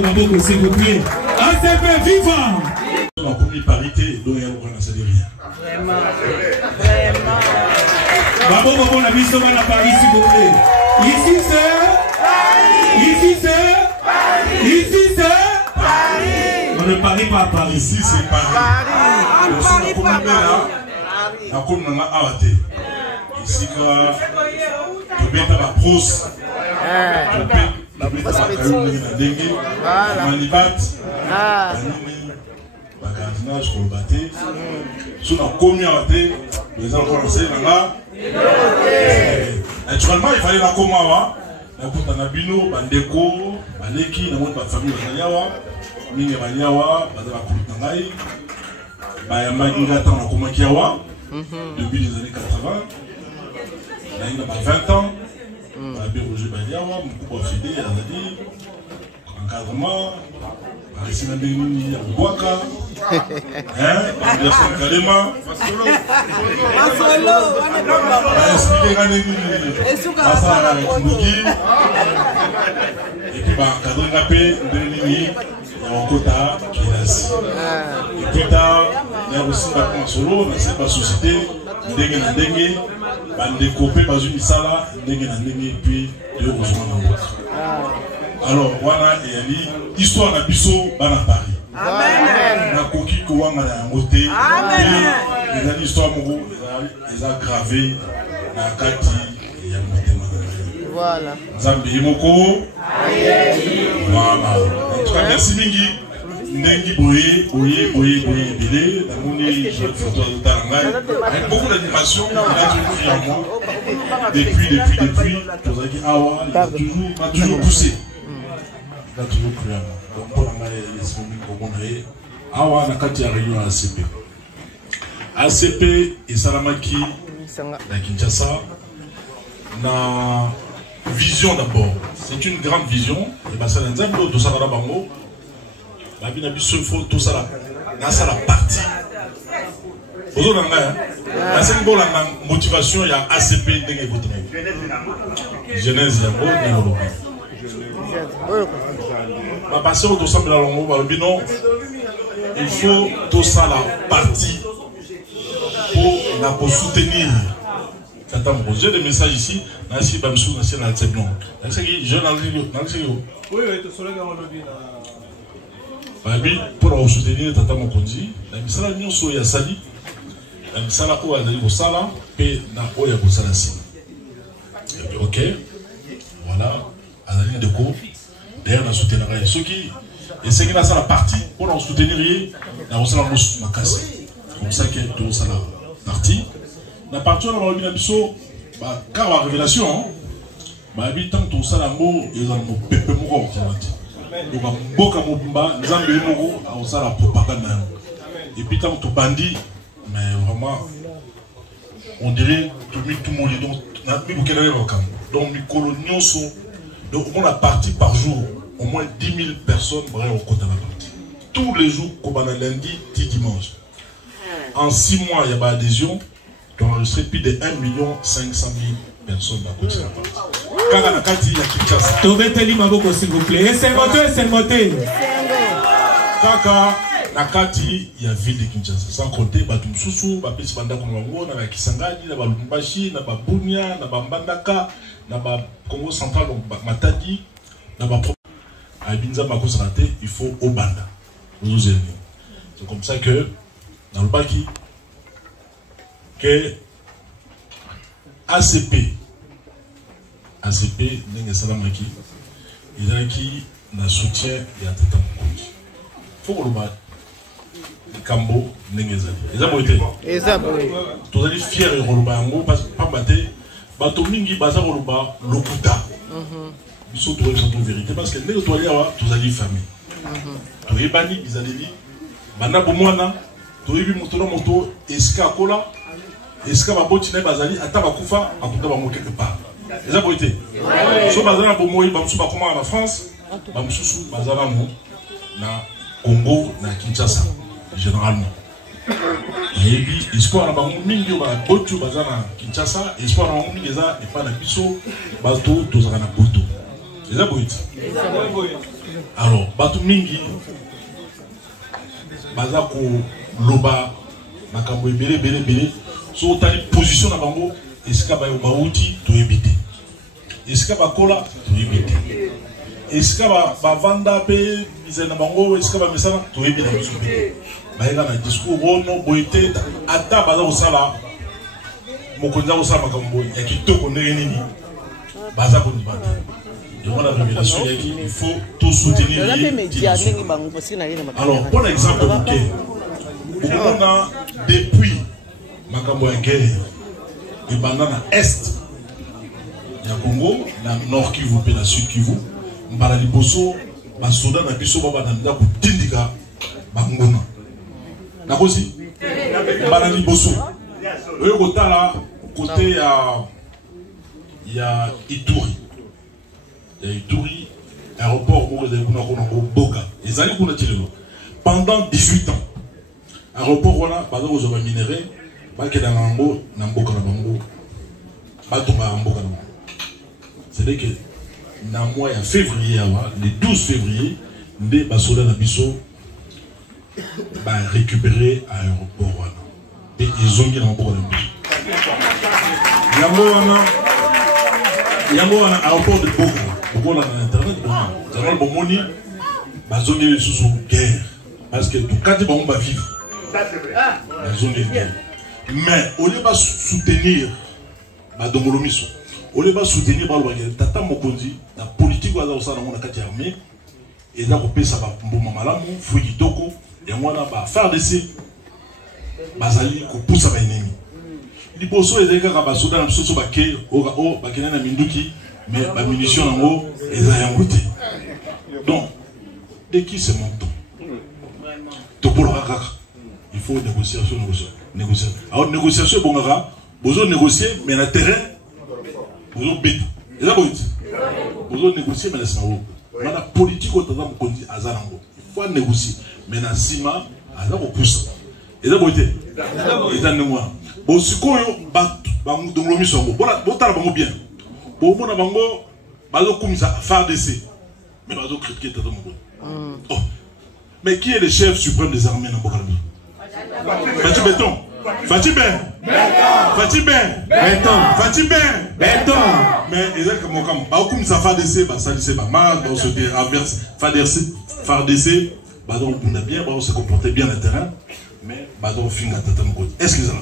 Maboko, s'il vous plaît. ACP, vivant! On a commis parité, donc il y a beaucoup de rien. Vraiment. Maboko, on a mis ça à Paris, s'il vous plaît. Ici, c'est Paris. Ici, c'est Paris. Ici, c'est Paris. On ne parie pas à Paris. Ici, c'est Paris. On ne parie pas à Paris. Ici, quand tu mets ta brousse, naturellement, il fallait la commander. La Bino, Bandeko, Baleki, la famille Banyawa, Minga Banyawa, Badala Koutangai, Bayama Nigatan, la Komakiawa, depuis les années 80. Là, il a 20 ans. Babé Roger Banyawa, Moukou Fidé, Azadi, encadrement, Arissina Benini, Abouaka, Anderson Kalema, Masolo, et puis encadré Napé, Benini, Yankota, Kilas. Et plus tard, il y a aussi un solo, dans cette société, Dengue, Bandekopé, Bazuni Sala, Dengue, puis de Rosemont. Alors, voilà, et Ali, histoire de Bisso, Bana Paris. Amen. La coquille Kouanga la montée. Amen. Les histoires, ils ont gravé la Kati et la montée. Voilà. Zambi Moko. Voilà. En tout cas, merci Mingi. Nengi Boye, Bélé. La Mouni, je vais photo de Tarangay. Avec beaucoup d'animation, il a toujours crié en moi. Depuis, Tozaki Awa, il a toujours poussé. Il a toujours crié en moi. Donc, pour la maille, Awa, on a quand il y a réunion à ACP. ACP et Salamaki, la Kinshasa, na vision d'abord. C'est une grande vision. Et bien, c'est un exemple de Sarah Bango. La vie n'a pas tout ça là. Ça la partie. Vous avez la motivation, il y a ACP de Genèse, il y a il faut tout ça la partie pour soutenir. J'ai des messages ici. Nancy Bamsou, Nancy Naltsebnon. Je n'ai pour soutenir Tata Mokonzi, la misala nyonso ya sali, la misala ko azali ko sala pe na oya ko sala si. OK. Voilà, azali ndeko derrière na soutenir ceux qui et c'est qui na sala partie pour soutenir na ko sala mosu makasi. Comme ça que tout ça la partie na partie na ba biso ba ka wa révélation ba bi tant tout ça la mo ezala mo pepe mo ko zalati. Donc, beaucoup de gens ont la propagande. Et puis, tant que bandit, mais vraiment, on dirait tout le monde. Donc, les coloniaux sont. Donc, on a parti par jour, au moins 10 000 personnes au côté de la partie. Tous les jours, comme on a lundi, 10 dimanches. En 6 mois, il y a une adhésion. On a enregistré plus de 1 500 000 personnes à côté de la partie. Tobeteli Maboko, s'il vous plaît. Et c'est moté. Kaka, Nakati, il y a ville de Kinshasa. Sans compter, Batum Soussou, Bapis Banda Kongo, Naba Kisangani, Naba Lumbashi, Naba Bunia, Naba Mbandaka, Naba Congo Central, Matadi, Naba Abinza Makosrate, il faut au Banda. Nous aimons. C'est comme ça que, dans le Baki, que ACP, Nengue Salamaki, il y a qui n'a soutien et à Tata Mokonzi. Faut que le Kambo Nengue Zali. Ils ont été. Tous les fiers de Rolobango, parce que pas batté, Bato Mingi Baza Roloba, Lokuta. Ils sont tous en vérité, parce que les toilettes, tous les familles. Tous les bannis, ils allaient dire, Bana Boumwana, tous les moutons moto, Eska Kola, Eska Babotina Bazali, Atabakufa, Akutabango quelque part. Les ont été. So bazana bomoyi bamsu bakoma en France, bamsusu bazana mo na Congo na Kinshasa généralement. Et puis espoir na bango mingi ba botu bazana Kinshasa, espoir na bango mingi eza et pas na biso bato tozaka na boto. Les ont été. Alors, Batu Mingi, Bazako Loba, Makambo Bele, so tali position na bango, esika ba outi to éviter. Esika ba kola to éviter. Esika ba vanda pe izena bango, esika ba mesana to éviter na subite. Ba ega na discours ono boité ata baza osala mokonza osala makambo ya kitoko ndenge nini baza ko ndibata. Il faut tout soutenir. Alors, pour l'exemple, depuis Makambo ya guerre, et pendant l'Est, il y a Congo, la Nord Kivu et la Sud Kivu, Mbalali Bosso, Basoda, na Bisso, Baba Namida, pour Tindika, Bangona. D'accord aussi? Mbalali Bosso. Eux, côté, il y a Ituri. Ituri, aéroport Boga. Pendant 18 ans, aéroport voilà, pendant que je minéré, c'est-à-dire que dans le mois de février, le 12 février, les Basoda Nabiso récupérer l'aéroport. Et ils ont mis l'aéroport. Il y a un aéroport de Boga. Boga dans l'internet, il y a un bomoni, ils ont mis sous guerre. Parce que tout cas, ils vont vivre. Ils ont mis guerre. Mais au lieu de soutenir Dongolomiso, au lieu de soutenir Tata Mokonzi, la politique va dans la armée, et là, on peut savoir Mbomamalamu, Fouigitoko, et moi là, faire d'essai, Bazali, qu'on pousse à l'ennemi. Les poissons, ils ont des soldats, ils sont baqués, au baquet na Minduki, mais la munition en haut, ils ont un goûté. Donc, de qui c'est mon temps? Il faut négocier. Alors, négociation, bon, vous avez négocié, mais le terrain, vous avez bête. Et là, vous avez négocié, mais c'est en haut. La politique, il faut négocier. Mais dans le ciment, il faut pousser. Et là, vous avez bon, si vous avez bien, mais qui est le chef suprême des armées dans Bokalbi? Fatih Béton. Fatih Ben. Fatih Ben. Fatih Ben. Béton. Mais exactement comme Baoum ça FARDC, ça dit bah mal, on se déraverse, FARDC, bah donc on a bien, on se comportait bien le terrain, mais bah donc fin tata mon côté. Est-ce que ça va?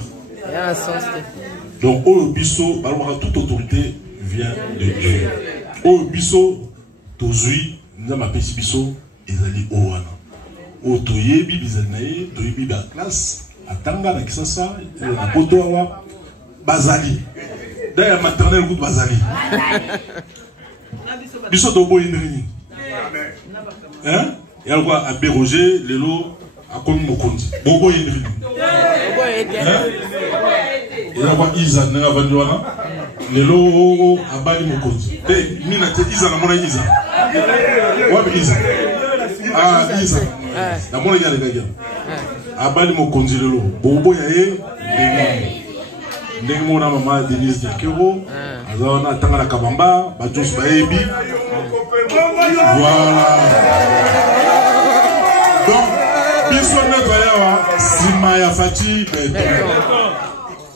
Donc au biso, bah toute autorité vient de Dieu. Au biso, tozui, nous avons appelé biso, ils allaient au wana. Au toyebi bizanae, toyebi ba classe, atanga na kisasa, na kotoa bazali. D'ailleurs maternelle goût bazali. Biso to boy ndrini. Hein? Et alors à Béroger, Lelo a commis Mokonzi. Bobo ndrini. Hein? Et alors Isa na vandoana. Lelo a bali Mokonzi. Eh, mina te Isa na mona Isa. Wa Isa. Ah, Isa. La mona ya les gars. Abali Mokonzi Lelo. Bobo ya ye. Ndenge mona mama Denise Diakero. Azana tanga la kabamba, bajos baebi. Voilà. Donc, biso nettoyawa sima ya Fatih Béton.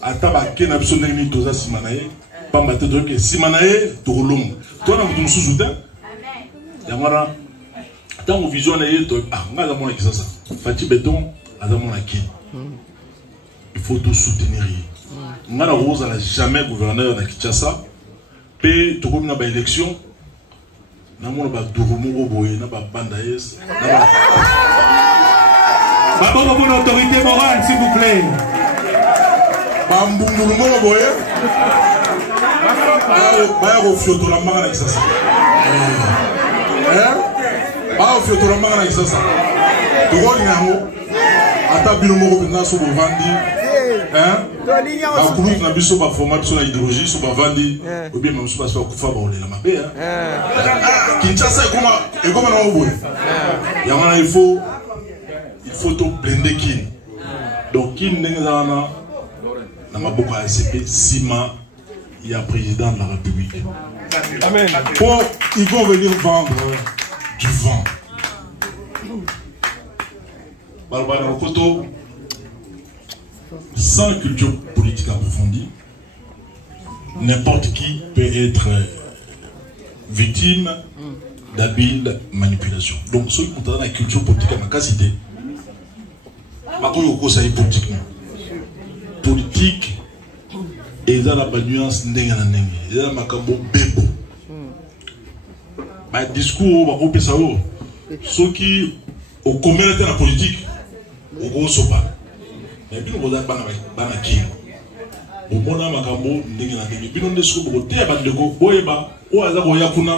Ataba kena biso ndenge toza sima na ye. Pamba te donc sima na ye to longo. To na mutu mususu te. Ya mwana tant vision na ye to nga za mona kisasa. Fatih Béton aza mona ki. Il faut tout soutenir. Nga na rose n'a jamais gouverneur na Kinshasa. Pe to comme na ba élection. Na mona ba Durumu boye na ba banda yes. Ba bonne autorité morale s'il vous plaît. Ba mbungurumo boye. Ba yo fioto la manga na Kinshasa. Ba yo fioto la manga na Kinshasa. To go nyango. Ata bino moko na so bo vandi. Ba kulu na biso ba format sur la idéologie so ba vandi ou bien même so ba kufa ba olela mabe Kinshasa et comment on voit yamana il faut tout blender kin donc kin ndengana na maboko ya CP Sima il y a président de la République. Amen. Ils vont venir vendre du vent. sans culture politique approfondie, n'importe qui peut être victime d'habiles manipulations. Donc, ceux qui ont dans la culture politique à ma capacité, politique, et dans la nuance n'engana et dans ma cambo bebo. Ma discours au PSAO, ceux qui au communauté de la politique, au gros sopa. Mais puis nous avons banaki. Au mona makambo n'engana n'engana. Puis nous discours au thé à bandeko, boyeba, au hasard au yakuna.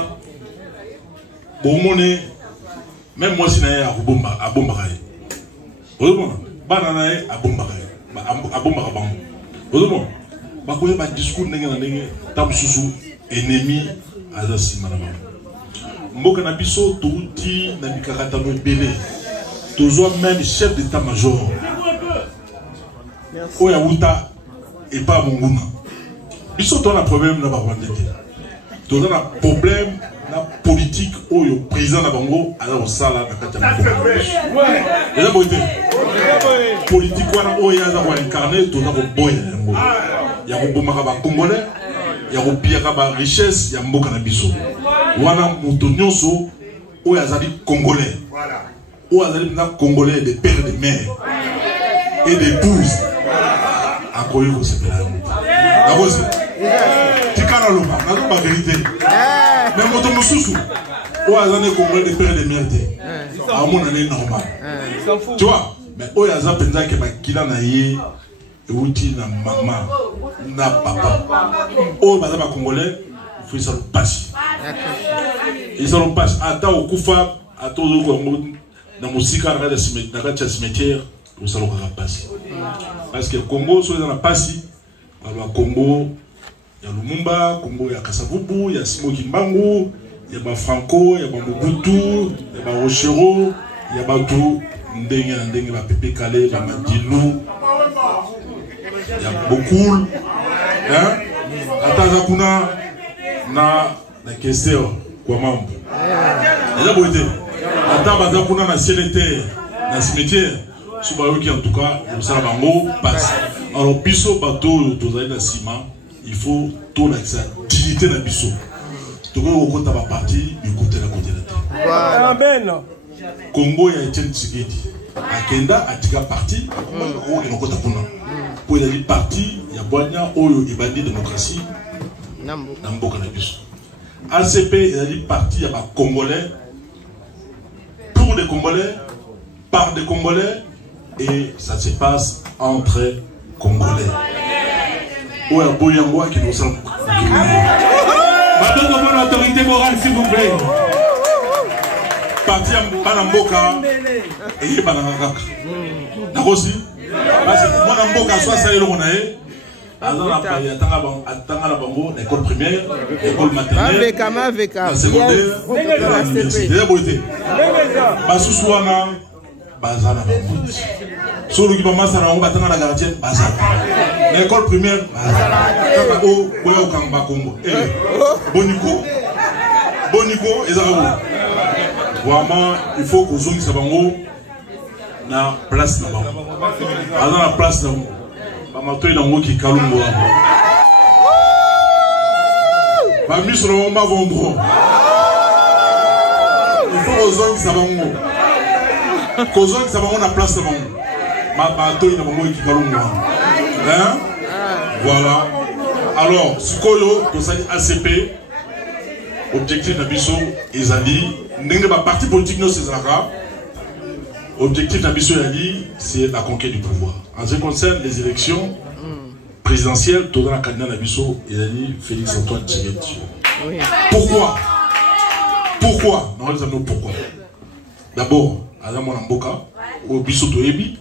Bon monnaie, même moi si naïe à bomba à bombaray. Bon, bananaï à bombaray, à bombarabang. Bon, bakoye ba discours n'engana n'engana. Tam susu ennemi azasi manama. Mboka na biso touti na mikakata no belé. Toujours même chef d'état-major. Oya wuta et pas monguna. Biso to na problème na ba rwandete. To na problème na politique oyo président na bango ala osala na kati ya mboka. Eza boite. Politique wana oya za ko incarner to na ko boya yango. Ya ko bomaka ba congolais, ya ko piaka ba richesse ya mboka na biso. Wana muto nyonso oyo azali congolais. Voilà. Ou azali na congolais des pères de mères et d'épouses. A koyo ko sepela. Na bosi. Tikana loba, na ba vérité. Mais moto mususu ou azali congolais des pères de mères. A mon année normal. Tu vois? Mais oyo azali penza ke ba kila na ye outi na maman na papa. Oyo bazali ba congolais, il faut ça le passer. Ils ont passé à ta au Koufa, à tout le monde, dans mon cimetière, dans le cimetière, où ça va passer. Parce que le Congo, soit dans la passe, il y a le Congo, il y a Lumumba, Congo, il y a Kasavubu, il y a Simo Kimbangu, il y a Franco, il y a Mobutu, il y a Rochero, il y a tout, Ndengue, la Pepe Kale, la Mandilou, il y a beaucoup, hein, à Tazakuna, la question, comment il a beau été. La table a un ciel et terre, dans le cimetière, qui en tout cas, le Salamango passe. Alors, biso bateau, dans le ciment, il faut tout la dignité de la biso. Tout le monde a parti, il côté la côté de la terre. Amen. Congo, il y a été Tsigedi. À Kenda, a Tiga parti, il y a un côté pour y parti, il y a Boigna, Oyo, il y a démocratie. Nambo Cannabis. ACP est parti à Congolais, pour des Congolais, par des Congolais, et ça se passe entre Congolais. Où est Boyangoua qui nous sommes. Maintenant, comment l'autorité morale, s'il vous plaît. Parti à Banamboka et Banangaka. D'accord aussi? Parce que Banamboka, soit ça, il y a l'école primaire, l'école maternelle, la secondaire, l'université. L'école primaire, vraiment, il faut que vous ayez la place là-bas. La place là-bas. Matoy na ngoki kalungo ba misro mba vombo il faut ozongi sabango kozongi sabango na place sabango ma batoy na ngoki kalungo hein voilà. Alors sikoyo to sali ACP objectif na biso ezali ndenge ba parti politique no sezaka. Objectif d'Abissou-Yali, c'est la conquête du pouvoir. En ce qui concerne les élections présidentielles, tout dans la candidat d'Abissou-Yali, Félix Antoine Tshisekedi. Oui. Pourquoi? Pourquoi? Pourquoi? D'abord, Adam Mboka, au Bissou Toyebi,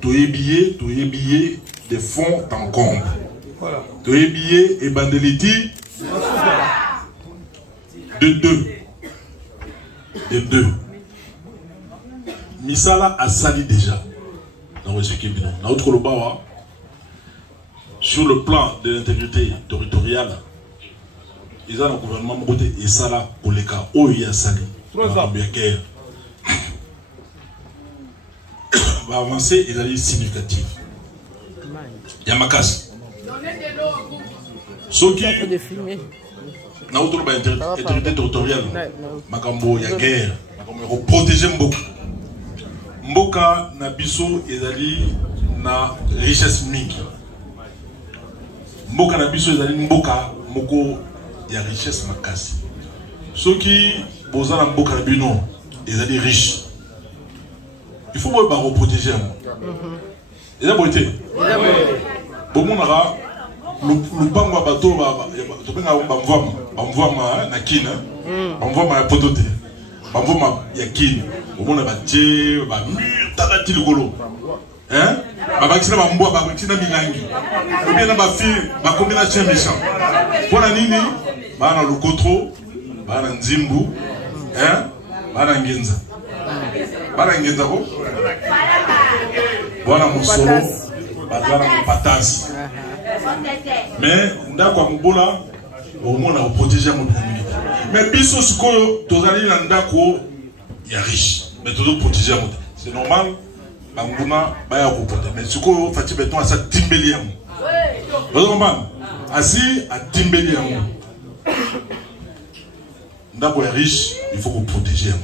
Toyebi des fonds d'encombre. Toyebi et Bandeliti de deux. Misala a sali déjà dans notre Lobawa sur le plan de l'intégrité territoriale. Ils ont un gouvernement et Sala pour les cas où il y a sali. avancée, ils allaient significative. Il y a ma casse. Ce qui na autour de l'intégrité territoriale, Makambo, il y a guerre, il faut protéger Mboka. Mboka na biso ezali na richesse mingi. Mboka na biso ezali Mboka moko ya richesse makasi. Ceux qui boza na Mboka na bino ezali riche. Il faut pas protéger. Et là beauté. Bon mon ara le bango bateau to benga bamvama na kina. Bamvama ya potote. Bamvama ya kina. Bon ba tie ba mur ti likolo. Hein? Ba bakina ba mboa ba bakina milangi. Bien na ba fille ba komina chien méchant. Pona nini? Ba na lokotro, ba na nzimbu, hein? Ba na ngenza. Ba na ngenza ko? Ba na musolo, ba na patas. Mais ndako mubola au moins on protéger mon communauté. Mais biso sikoyo tozali na ndako ya riche. Mais toujours protéger mon. C'est normal. Banguna baya ko protéger. Mais sikoyo fati beton asa timbeli yango. Vous comprenez? Asi a timbeli yango. Ndako ya riche, il faut qu'on protège.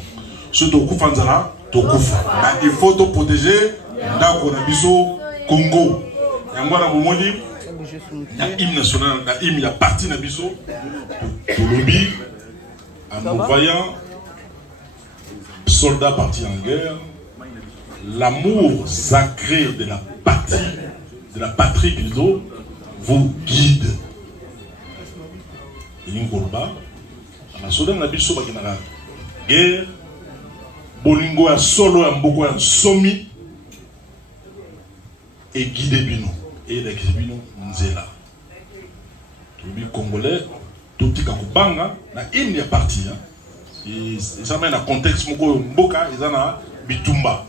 Ce to kufa nzara, to kufa. Mais il faut to protéger ndako na biso Congo. Yango na momoni la hymne national, la hymne, la partie de Nabiso, pour lobby, en nous voyant soldats partis en guerre, l'amour sacré de la patrie plutôt, vous guide. Et une gorba, la soldat Nabiso, qui n'a guerre, Bolingo a solo, un beaucoup un somi, et guide Bino. Et les Bino. Nzela. Le Congolais, tout est Kakubanga, na hymne est parti. Et ça met un contexte Mboka, ils en ont Bitumba.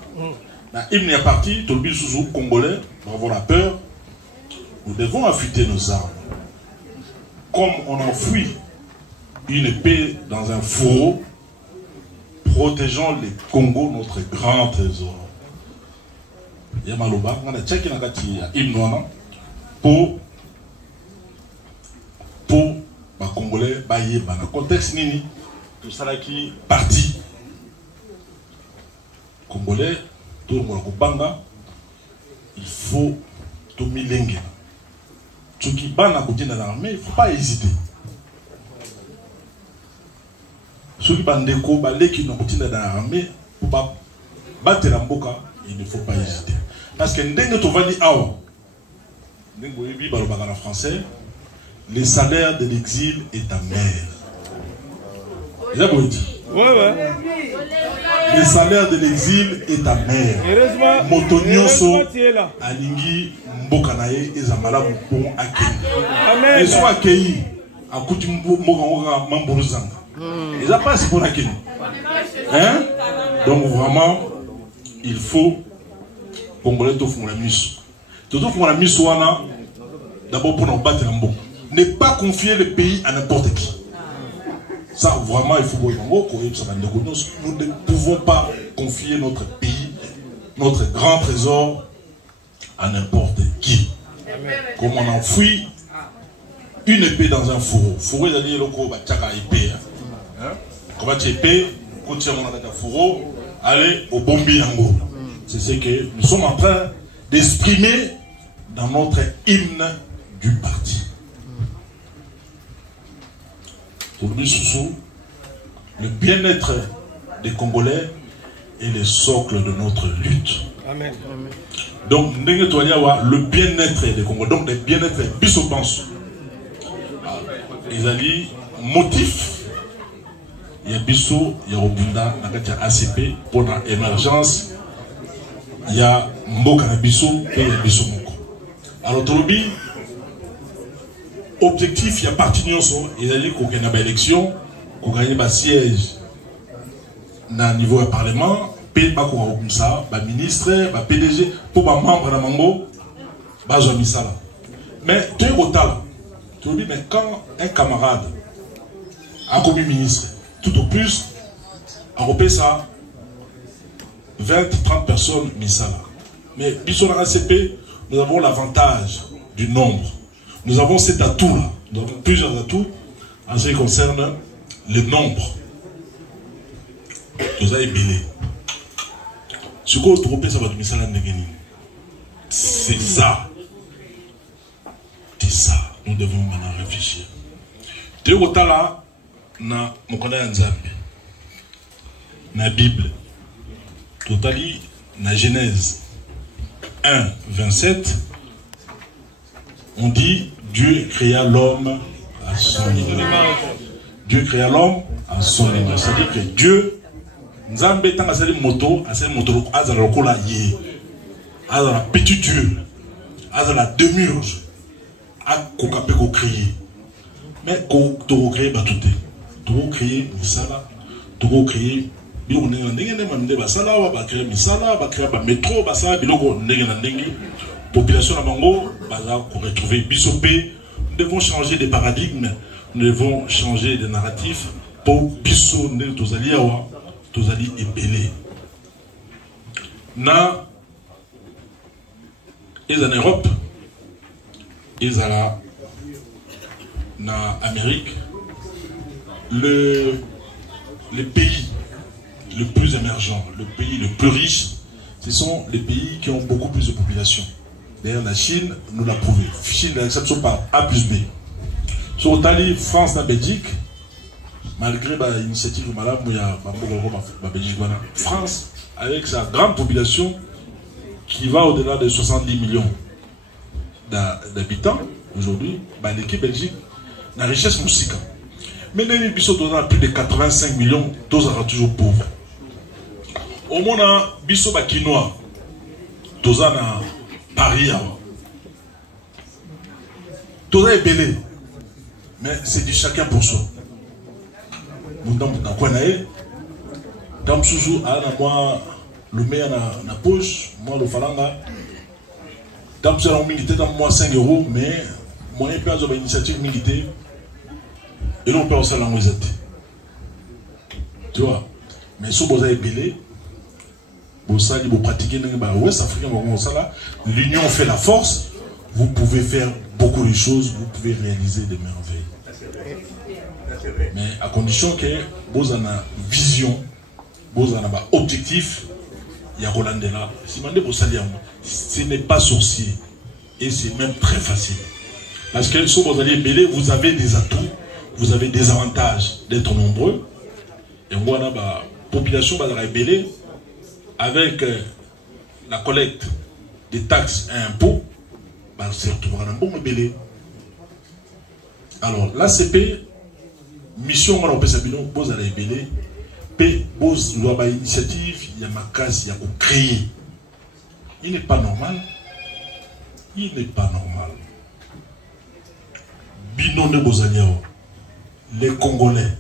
Na hymne est parti, tout le monde Congolais, va avoir la peur. Nous devons affûter nos armes. Comme on enfouit une épée dans un fourreau, protégeons les Congo, notre grand trésor. Yamaloba, on a tchèque na kati hymne pour les Congolais, dans le contexte nini, tout ça qui parti. Congolais, tout le monde banga, il faut tout milengue. Ceux qui ban à côté de l'armée, il ne faut pas hésiter. Ceux qui ban des coups, qui n'ont côté de l'armée, pour pas battre la mboka, il ne faut pas hésiter. Parce que n'dengue to vali awa. En français, le salaire de l'exil est amer. Vous avez dit? Le salaire de l'exil est amer. Motonioso, Alingi, Mbokanaye, et Zamala, bon accueilli. Et soit accueilli, à côté de Mambouruzanga. Et ça passe pour accueillir. Hein? Donc vraiment, il faut Congolais tout font la mise. Tout font la mise d'abord pour nous battre en bon. Ne pas confier le pays à n'importe qui. Ça vraiment il faut voir. Nous ne pouvons pas confier notre pays, notre grand trésor à n'importe qui. Comme on enfouit une épée dans un fourreau. Fourreau il a dit le gros bachaka épée. Quand tu épée, quand tu as mon fourreau, allez au bombi yango. C'est ce que nous sommes en train d'exprimer dans notre hymne du parti. Aujourd'hui, le bien-être des Congolais est le socle de notre lutte. Amen. Donc, le bien-être des Congolais, donc le bien-être des Bissopans, ils ont dit motif. Il y a Bissot, il y a Obunda, il y a ACP pour l'émergence. Il y a Mboka na biso et il y a biso moko. Alors tolobi objectif il y a parti nyonso ezali ko gagner ba élection, ko gagner ba siège na niveau du parlement, pe ba ko comme ça, ba ministre, ba PDG pour ba membre na mango ba zo misala. Mais tu es au tal. Tolobi mais quand un camarade a comme ministre, tout au plus a repé ça 20-30 personnes misala. Mais biso na ACP, nous avons l'avantage du nombre. Nous avons cet atout-là. Nous avons plusieurs atouts en ce qui concerne le nombre. Nous avons belé. Ce qu'on trouve, ça va te mettre c'est ça. C'est ça. Nous devons maintenant réfléchir. Tu vois, là, na mokona nzambe. Na Bible. Totali, na Genèse 1, 27. On dit Dieu créa l'homme à son image. Dieu créa l'homme à son image. C'est-à-dire que Dieu, Nzambe tant asali moto azala lokola ye. Azala petit Dieu. Azala demi-urge. A kokape ko créer. Mais ko to créer batute. To créer misala, to créer biloko ndenge na ndenge nde maminde basala ba créer misala, ba créer ba métro, basala biloko ndenge na ndenge. Population na bango baza ko retrouver bisopé. Nous devons changer de paradigme, nous devons changer de narratif pour biso ndenge tozali awa, tozali ebele. Na en Europe, ils sont en Amérique, le pays le plus émergent, le pays le plus riche, ce sont les pays qui ont beaucoup plus de population. D'ailleurs, la Chine nous l'a prouvé. Chine n'exception par A plus B. Sur l'Italie, France, la Belgique, malgré l'initiative de Madame France, avec sa grande population qui va au-delà de 70 millions d'habitants, aujourd'hui, l'équipe Belgique, la richesse musique. Mais les bisous dans plus de 85 millions, tous sont toujours pauvres. Au moins, bisous quinoa, tous sont à Paris. Tous sont belé. Mais c'est du chacun pour soi. Nous sommes dans quoi naïe. Dans toujours à moi le meilleur na poche, moi le falanga. Dans ce militaire dans moi 5 €, mais moi je peux avoir une initiative militaire. Et l'on peut aussi l'envoyer. Tu vois. Mais si vous avez belé, vous pratiquez l'Ouest africain, l'union fait la force. Vous pouvez faire beaucoup de choses, vous pouvez réaliser des merveilles. Mais à condition que vous avez une vision, vous avez un objectif, il y a Roland là. Ce n'est pas sorcier. Et c'est même très facile. Parce que si vous allez belé, vous avez des atouts, vous avez des avantages d'être nombreux. Et on voit là, la population va belé avec la collecte des taxes et impôts. C'est un bon belé. Alors, l'ACP, mission, on peut s'appeler, vous allez belé. Vous avez une initiative, il y a ma case, il y a créer. Il n'est pas normal. Il n'est pas normal. Binon de Bozaniao, les Congolais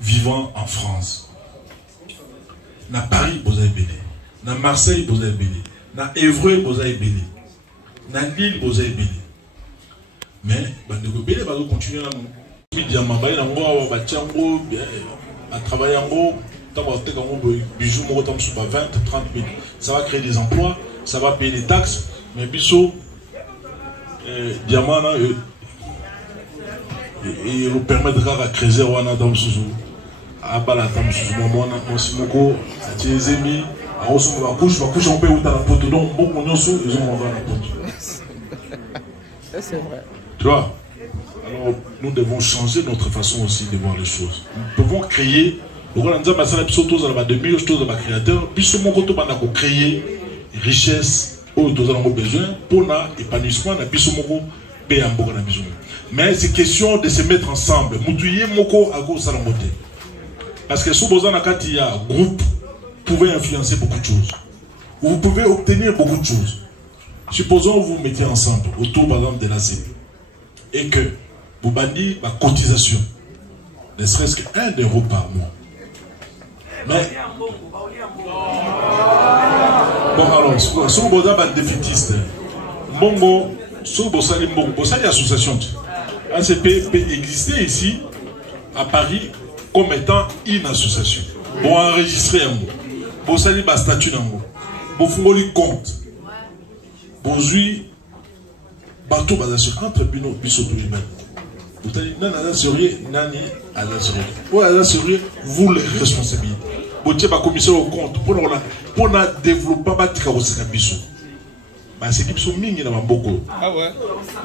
vivant en France, na Paris, vous avez belé, na Marseille, vous avez belé, na Évreux, vous avez belé, na Lille, vous avez belé. Mais, vous belé, vous continuez à à travailler en gros, bijoux, 20, 30 000. Ça va créer des emplois, ça va payer des taxes, mais biso, diamant, il nous permettra de créer un dans le sous. À bala dans le sous, moi, Simoko, les amis, à Rosso, ma couche, on peut où dans la pote, donc, bon, on ils ont envoyé la pote. C'est vrai. Tu vois? Alors, nous devons changer notre façon aussi de voir les choses. Nous devons créer. Donc, on a dit que créateur, puis ce moment où on a créé richesse, où nous avons besoin pour l'épanouissement, mais c'est question de se mettre ensemble. Parce que si vous avez un groupe, vous pouvez influencer beaucoup de choses. Vous pouvez obtenir beaucoup de choses. Supposons que vous vous mettez ensemble autour par exemple de l'ACP et que vous bandez la cotisation, ne serait-ce qu'un € par mois. Mais bon alors, si vous avez un défaitiste, Bongo, si vous avez une association, ACP peut exister ici à Paris comme étant une association. Bon enregistrer un mot. Vous avez un statut dans vous. bofungoli compte bozui bateau basé entre bino biso tout humain vous avez nani sérieux nani à sérieux ouais à sérieux vous les responsabilités botier ba commission au compte pour na développer batika osika biso ba c'est biso mingi na maboko ah ouais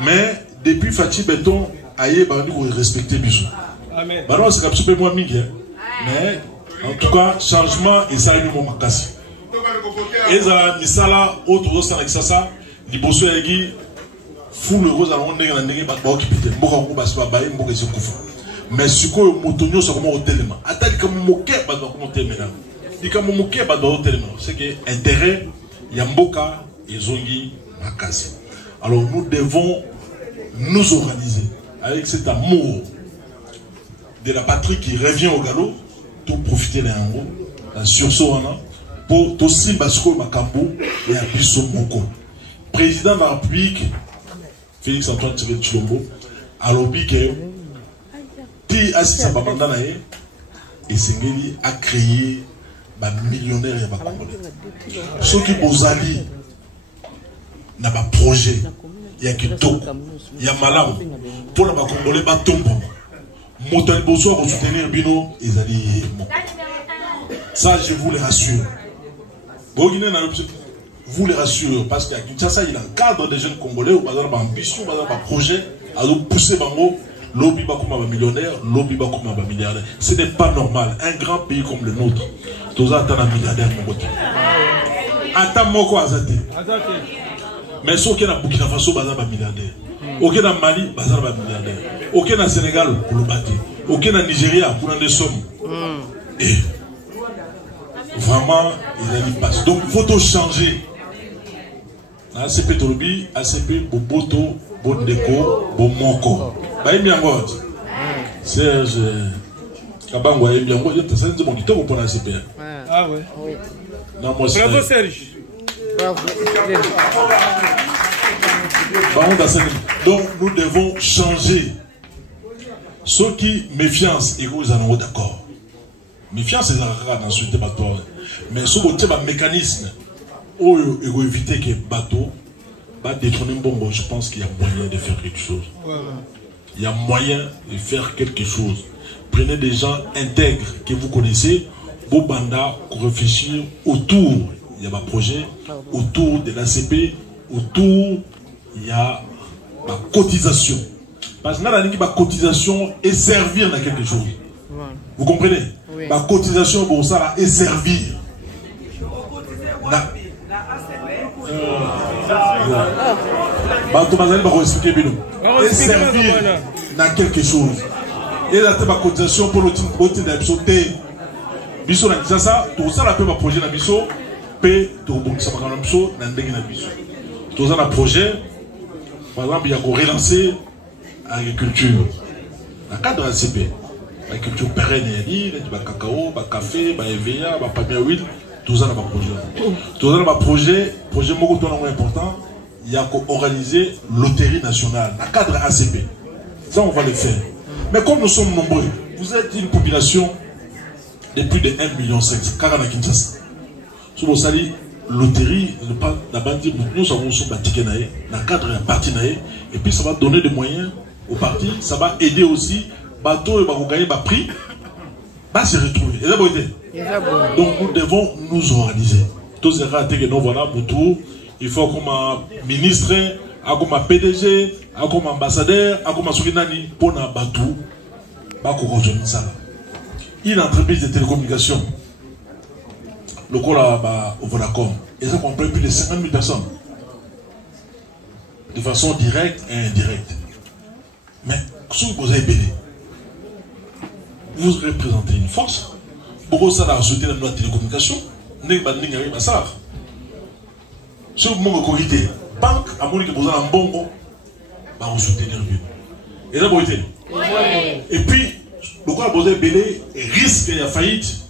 mais depuis Fati Béton aye ba ndi respecter biso amen ba non c'est comme super moi mingi mais en tout cas changement et ça est mon makasi eza misala autre ça avec ça liboso yagi fou le rose on ndenge na ndenge ba okipite mboka ko baswa ba mboka ezikufa mais siko motonyo so comme hotelema atali comme moke ba do comme hotelema di comme moke ba do hotelema c'est que intérêt ya mboka ezongi makasi. Alors nous devons nous organiser avec cet amour de la patrie qui revient au galop pour profiter de l'ango la sursaut pour tout simbasko makambo et à biso moko. Président de la République Félix Antoine Tshisekedi Tshilombo alobi que ti asisa babanda na ye esengeli a créé ba millionnaire ya ba congolais. Ceux qui bozali na ba projet ya kitoko ya malamu pour ba congolais ba tombo moto boso ko soutenir bino ezali moko. Ça je vous le rassure. Vous les rassure parce qu'à Kinshasa il encadre des jeunes congolais au bazar ba ambition bazar ba projet à pousser bango lobby ba comme ba millionnaire lobby ba comme ba milliardaire. Ce n'est pas normal. Un grand pays comme le nôtre toza atana milliardaire mon côté. Ata moko azate. Mais ceux qui na Burkina Faso bazar ba milliardaire. OK na Mali bazar ba milliardaire. OK na Sénégal pour le bâtir. OK na Nigeria pour des sommes. Et vraiment il a dit passe. Donc il faut tout changer. ACP Tolobi, ACP Boboto, Bondeko, Bomoko. Baï Miangot. Serge Kabango et Miangot, il y a des gens qui ont dit ACP. Ah ouais. Non, moi, bravo Serge. Bravo. Donc nous devons changer. Ceux qui méfiance, et vous en avez d'accord. Méfiance, c'est d'insulter pas toi. Mais ce qui est un mécanisme. Il faut éviter que bateau va détrôner Bongo. Je pense qu'il y a moyen de faire quelque chose. Il y a moyen de faire quelque chose. Prenez des gens intègres que vous connaissez, Bobanda, pour réfléchir autour. Il y a un projet, autour de l'ACP, autour, il y a la cotisation. Parce que la cotisation est servir dans quelque chose. Vous comprenez? La cotisation pour ça est servir. Et servir dans quelque chose. Et la cotisation pour l'autre d'absorber. Biso na Kinshasa, tout ça la peut projet na biso, pe to bongisa makana biso na ndenge na biso. Tout ça na projet, par exemple, il y a relancer l'agriculture. La cadre de ACP, l'agriculture pérenne, il y a cacao, café, EVA, palmier huile. Tout ça dans ma projet. Tout ça dans ma projet beaucoup important, il y a qu'organiser loterie nationale, la cadre ACP. Ça, on va le faire. Mais comme nous sommes nombreux, vous êtes une population de plus de 1,5 million, car à Kinshasa. Si vous savez, loterie, la bandit, nous avons son bâti la cadre est parti, et puis ça va donner des moyens au parti, ça va aider aussi, bateau et va gagner le prix, va se retrouver. Et là, donc nous devons nous organiser. Tous ces ratés que nous voilà pour tout, il faut comme un ministre, comme un PDG, comme un ambassadeur, comme un soukinani pour na batou, une entreprise de télécommunications, le col au Vodacom, et ça comprend plus de 50 000 personnes, de façon directe et indirecte. Mais si vous avez béni, vous représentez une force. Beaucoup ça a ajouté dans la télécommunication. N'est pas n'importe quoi ça. Si vous m'avez corrigé, banque à mon équipe vous avez un bon bah on soutenir mieux. Et là vous êtes. Et puis le quoi vous avez belé risque de faillite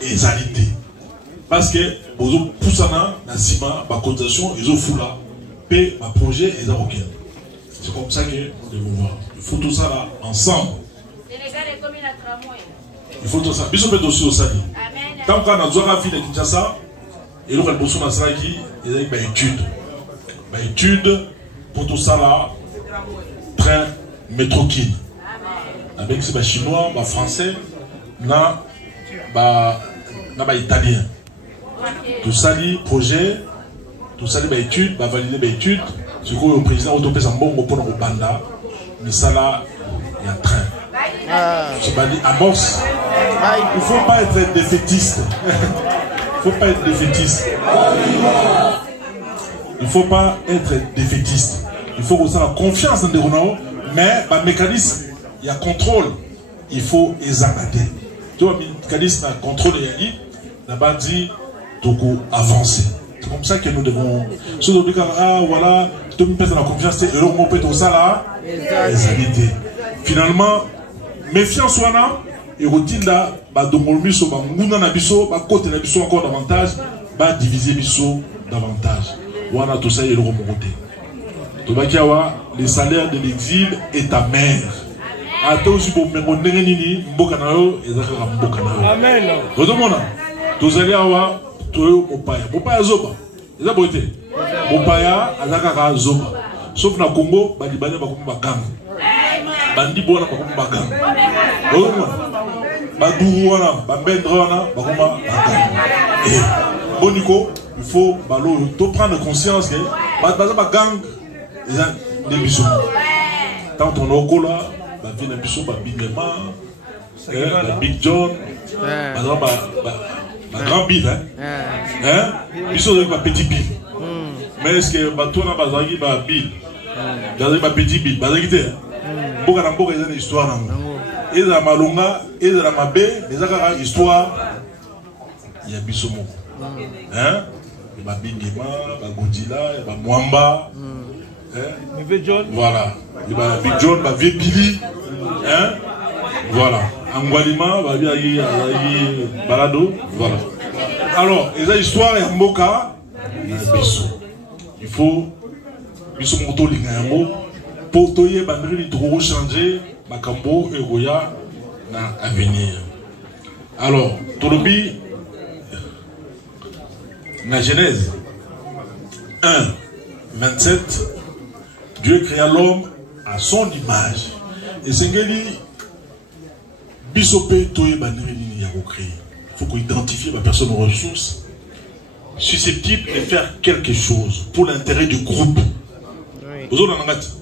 et salité. Parce que vous poussez dans ciment, ma cotisation, ils ont fou là, paie ma projet et ça ok. C'est comme ça que nous devons voir. Il faut tout ça là ensemble. Il faut tout ça. Bisous peut aussi au Sali. Tant qu'on a besoin de la ville de Kinshasa, Et là, le bosso nasala qui il a étude. Étude pour tout ça là, train métro kin. Avec ces chinois, français, na italien. Tout ça li projet, tout ça li étude, valider étude. Du coup le président autopé en bon pour le banda, mais ça là il y a un train. Je vais dire amorce. Il ne faut pas être défaitiste. Il ne faut pas être défaitiste. Il ne faut pas être défaitiste. Il faut que ça la confiance dans des gens, mais le mécanisme, il y a contrôle. Il faut examiner. Tu vois, le mécanisme de contrôle, il y a dit, avancer. C'est comme ça que nous devons. Si on dit, ah voilà, tu me pèses la confiance, et l'homme peut tout ça là, examiner. Finalement, méfiance, et routine là, domolmiso, mouna nabiso, côté nabiso encore davantage, diviser biso davantage. Wana tout ça est le remonté. Tobakiawa, le salaire de l'exil est ta mère. Ato aussi bon mais mon nini mbokanayo ezaka mbokanayo. Amen. Rodomona. Tozaliawa toyo mopaya. Mopaya zoba. Eza boité. Mopaya azaka zoba. Sauf na Congo, balibane bakoma bakanga. Bandi bona bakoma bakanga. Rodomona. Badou wana, bambendre wana bakoma bakanga. Boniko, il faut prendre conscience que les gangs, ils ont des bisous. Tant on a au cola, il y a des bisous, Big John, grand bill, bisous avec petit bill. Mais est-ce que tout le monde a bill? Petit bill, beaucoup ils ont une histoire. Ils ont malunga, ils ont mabé, ils ont une histoire. Il y a bisous. Hein? Il y a Bingema, il y a Godzilla, il y a Mwamba. Voilà. Il y a Big John, il y a Billy. Hein? Voilà. Angwalima, il y a Balado. Voilà. Alors, il y a l'histoire, il y a Mboka, il y a Bissou. Il faut Bissou Moto Lingambo pour toyer Bandri de changer Makambo et Goya dans l'avenir. Alors, Tolobi. La Genèse 1, 27, Dieu créa l'homme à son image. Et c'est ce Bisopé Toye Baniri a créé. Il faut qu'on identifie la personne aux ressources susceptible de faire quelque chose pour l'intérêt du groupe.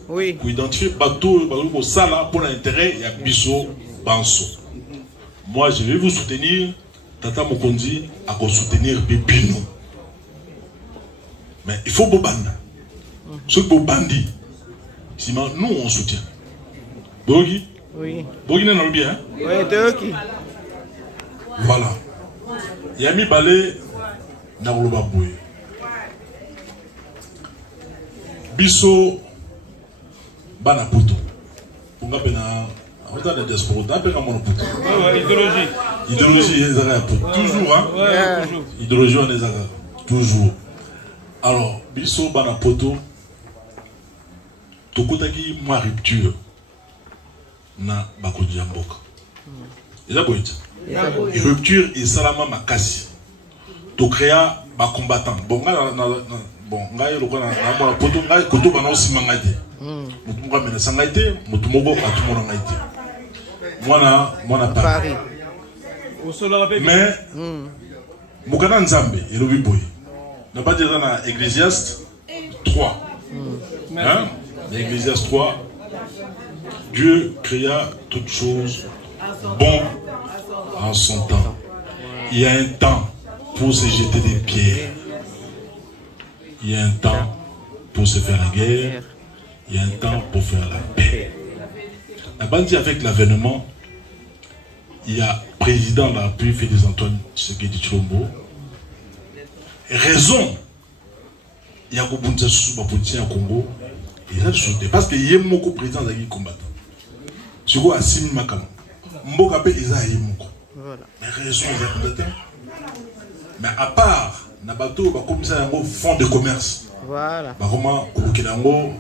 Oui. Pour identifier Bato Sala pour l'intérêt, il y a Bisso Banso. Moi, je vais vous soutenir. Tata Mokondi a soutenir Pépino. Mais il faut Bobanda. Ce que Bobandi, sinon nous on soutient. Bogi? Oui. Bogi n'est pas bien. Oui, Doki. Voilà. Yami Balé Narouba Boué. Bisso Banaputo. Pour nga pena. On a des diaspora. On a pena monoputo. Idéologie. Idéologie, toujours, hein? Ouais, toujours. Idéologie, on les a toujours. Alors, Bisso Banapoto, Tokotaki, moi, rupture, na Bakodi Amboka. Il a beau être. Et rupture et Salama Makasi. To créer ma combattant. Bon, nga yo lokona na mo poto nga koto bana aussi mangate. Mutu nga mena sangate, mutu mogo atumo ngate. Mwana Paris. Mais Mukana Nzambe et le Biboy. Ne pas dire dans Ecclésiaste 3. Hein? Ecclésiaste 3. Dieu créa toutes choses bon en son temps. Il y a un temps pour se jeter des pierres. Il y a un temps pour se faire la guerre. Il y a un temps pour faire la paix. La bande dit avec l'avènement, il y a président de la République Félix Antoine Tshisekedi Tshilombo. Raison, il y a un politicien au Congo. Il a sauté parce qu'il y a un président qui combattant. Tu vois, Assimi Makam. Mboka pe Isa Yemoko. Mais raison, il y a combattant. Mais à part, Nabato, comme ça, il y a un fonds de commerce. Voilà. Comment, Koukilango,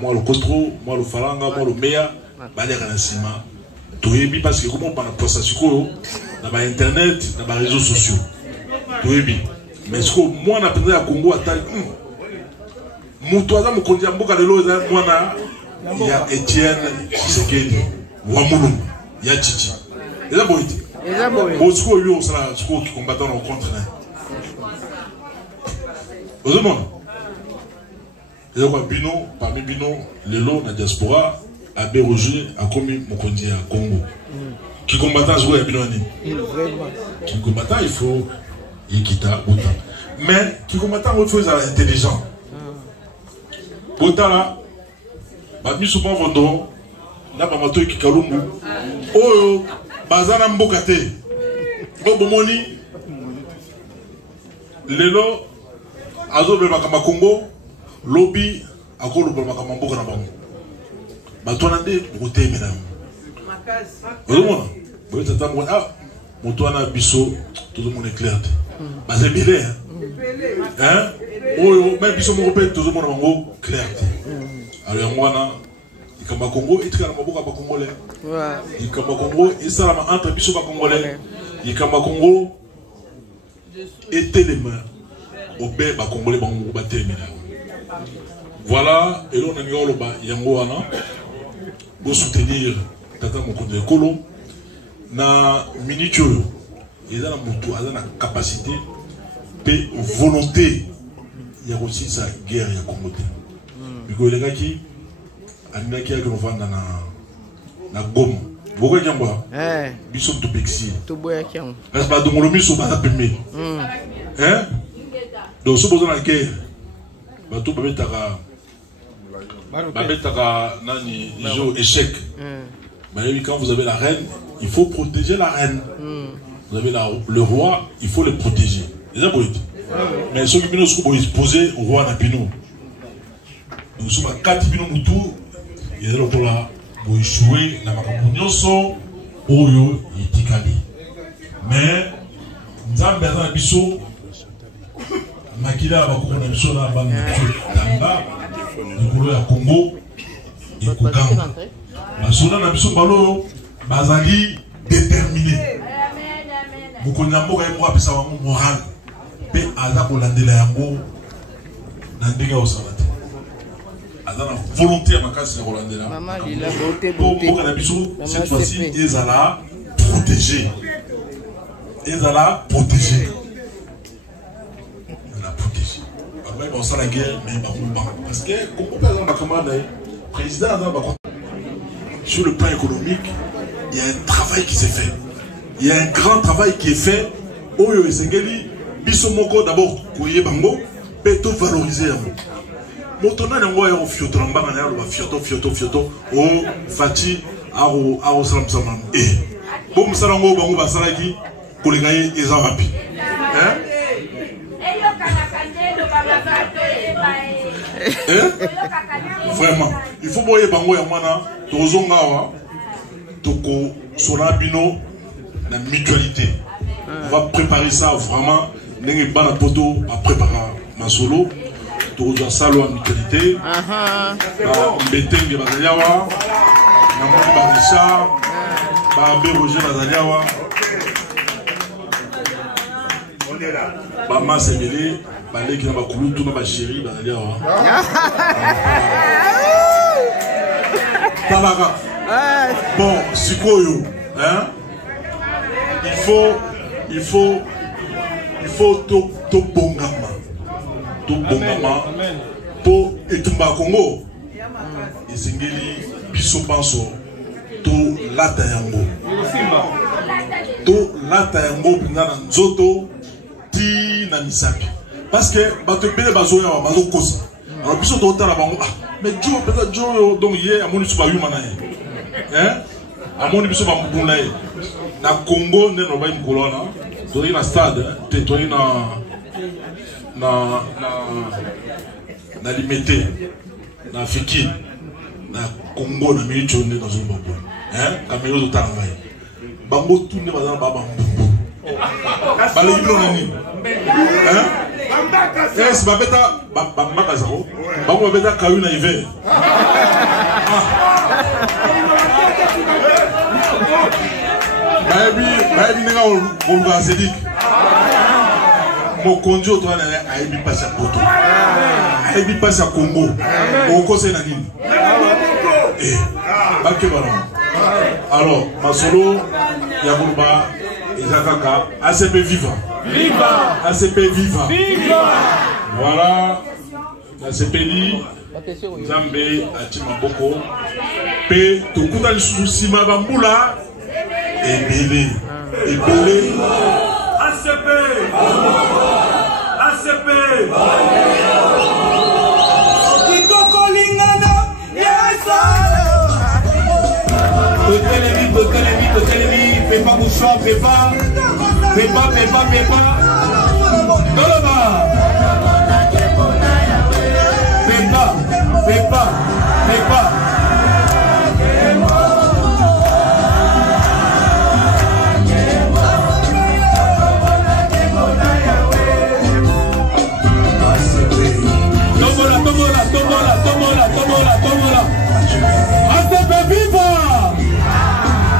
moi le Kotro, moi le Falanga, moi le Meya, Baler Nassima. Touébi parce que comment on parle de ça sur Internet, dans les réseaux sociaux. Touébi. Mais ce que moi on a appris à Congo à taille Moutoisa Mokondia Mboka de l'eau, il y a Etienne Tshisekedi, Wamulum, il y a Chichi. Et là, bon, ce qu'on lui sera ce qu'on combattant au continent. Vous avez et donc, Bino, parmi Bino, les lots la diaspora, a Béroger, a commis Mokondi à Congo. Qui combattant, je vois, il y a qui combattant, il faut Ikita, Bota. Mais qui combattant, il faut être intelligent. Bota là, Bami souvent Vondo, n'a pas matou qui Kalumbu. Oh, Bazana Mbokate. Oh, Bomoni, les lots, Azo Belmakama Congo. Lobby à quoi le Balmakama Mboka na bango. Batouanande roté mesdames. Vous voyez ça t'as ah Moutouana biso tout le monde est clair. Bah c'est belé hein. Oh même biso mon repère tout le monde bango clair. Alors ngwana ikamba Congo itikana maboka ba congolais. Ouais. Ikamba Congo isalama entre biso ba congolais. Ikamba Congo était les mains au père ba congolais bango ba terminer. Voilà, et là on a dit Yangoana pour soutenir Tata Mokonde Kolo na minute il a la capacité et volonté il y a aussi sa guerre il y a Congo parce que les gars qui a vendre na gomme beaucoup de gens ils sont tout pexi tout boya qui ont parce que dans le miso ba tapemé hein donc ce besoin la guerre ba tout babetaka nani jeu échec. Quand vous avez la reine, il faut protéger la reine. Vous avez le roi, il faut le protéger. Mais ceux qui sont exposés au roi Napino. Nous sommes à 4 Pino Moutou. Il y a là pour échouer la Macamponioso, Oyo et Tikali. Mais nous avons besoin de Bisso. Makila va courir dans le là, Tamba. Nikolo ya Congo et Koganga. La soda na biso balo bazali déterminé. Mukonyambo ka mo apesa wango moral. Pe aza ko landela yango na ndenge o salate. Aza na volonté à makasi ya kolandela. Maman il a beauté. Pour na biso cette fois-ci ezala protéger. Ezala protéger. On sent la guerre, mais parce que, comme président, sur le plan économique, il y a un travail qui s'est fait. Il y a un grand travail qui est fait. Oyo Esengeli, Bisomoko d'abord, Kouye Bango, peut valoriser. Motona Nango est au fioto, fioto, oh, Fati, Aro Salam Salam. Et, bon, Salango Bango Basalaki, pour les gagner, ils en rapide. Hein? Vraiment, il faut boyer bango ya mwana tozongawa toko solabino la mutualité. On va préparer ça vraiment. N'engé bana poto à préparer ma solo. Tozo salo en mutualité. Mbetenge bazaliawa, namoni barisha, ba Béroger bazaliawa. On est là. Ba Masemele. Balé na bakulu tout na ba chéri bazali awa. Talaka. Bon, sikoyo, hein? Il faut to bongama. To bongama pour etumba Congo. Esengeli biso panso to lata yango. To lata yango na nzoto ti na misapi. Parce que bato bele bazoya wa bazo kosa. Alors biso to tala bango ah mais Joe peut-être Joe donc hier amoni suba yuma na ye. Hein? Amoni biso ba mbuna ye. Na Congo ne no ba imkolona. To na stade, te to na limité. Na Fiki. Na Congo na mi chonde dans un bango. Hein? Kamelo to tala ngai. Bango tout ne bazana ba mbumbu. Bale yiblo nani? Hein? Yes, babeta bambaka zako. Bango babeta kayu na hiver. Baby nenga oluka sedik. mokonzi oto na ayebi pasi ya poto ayebi pasi ya Congo okose na nini bake bana alors masolo ya Bouba ezakaka ACP viva ACP viva voilà ACP li Nzambe atima boko pe tokuta lisusu sima bambula ebele ACP ACP Kitoko lingana Totelemi, fais pas bouchon, fais pas. Doloma. Fais pas. Tomola.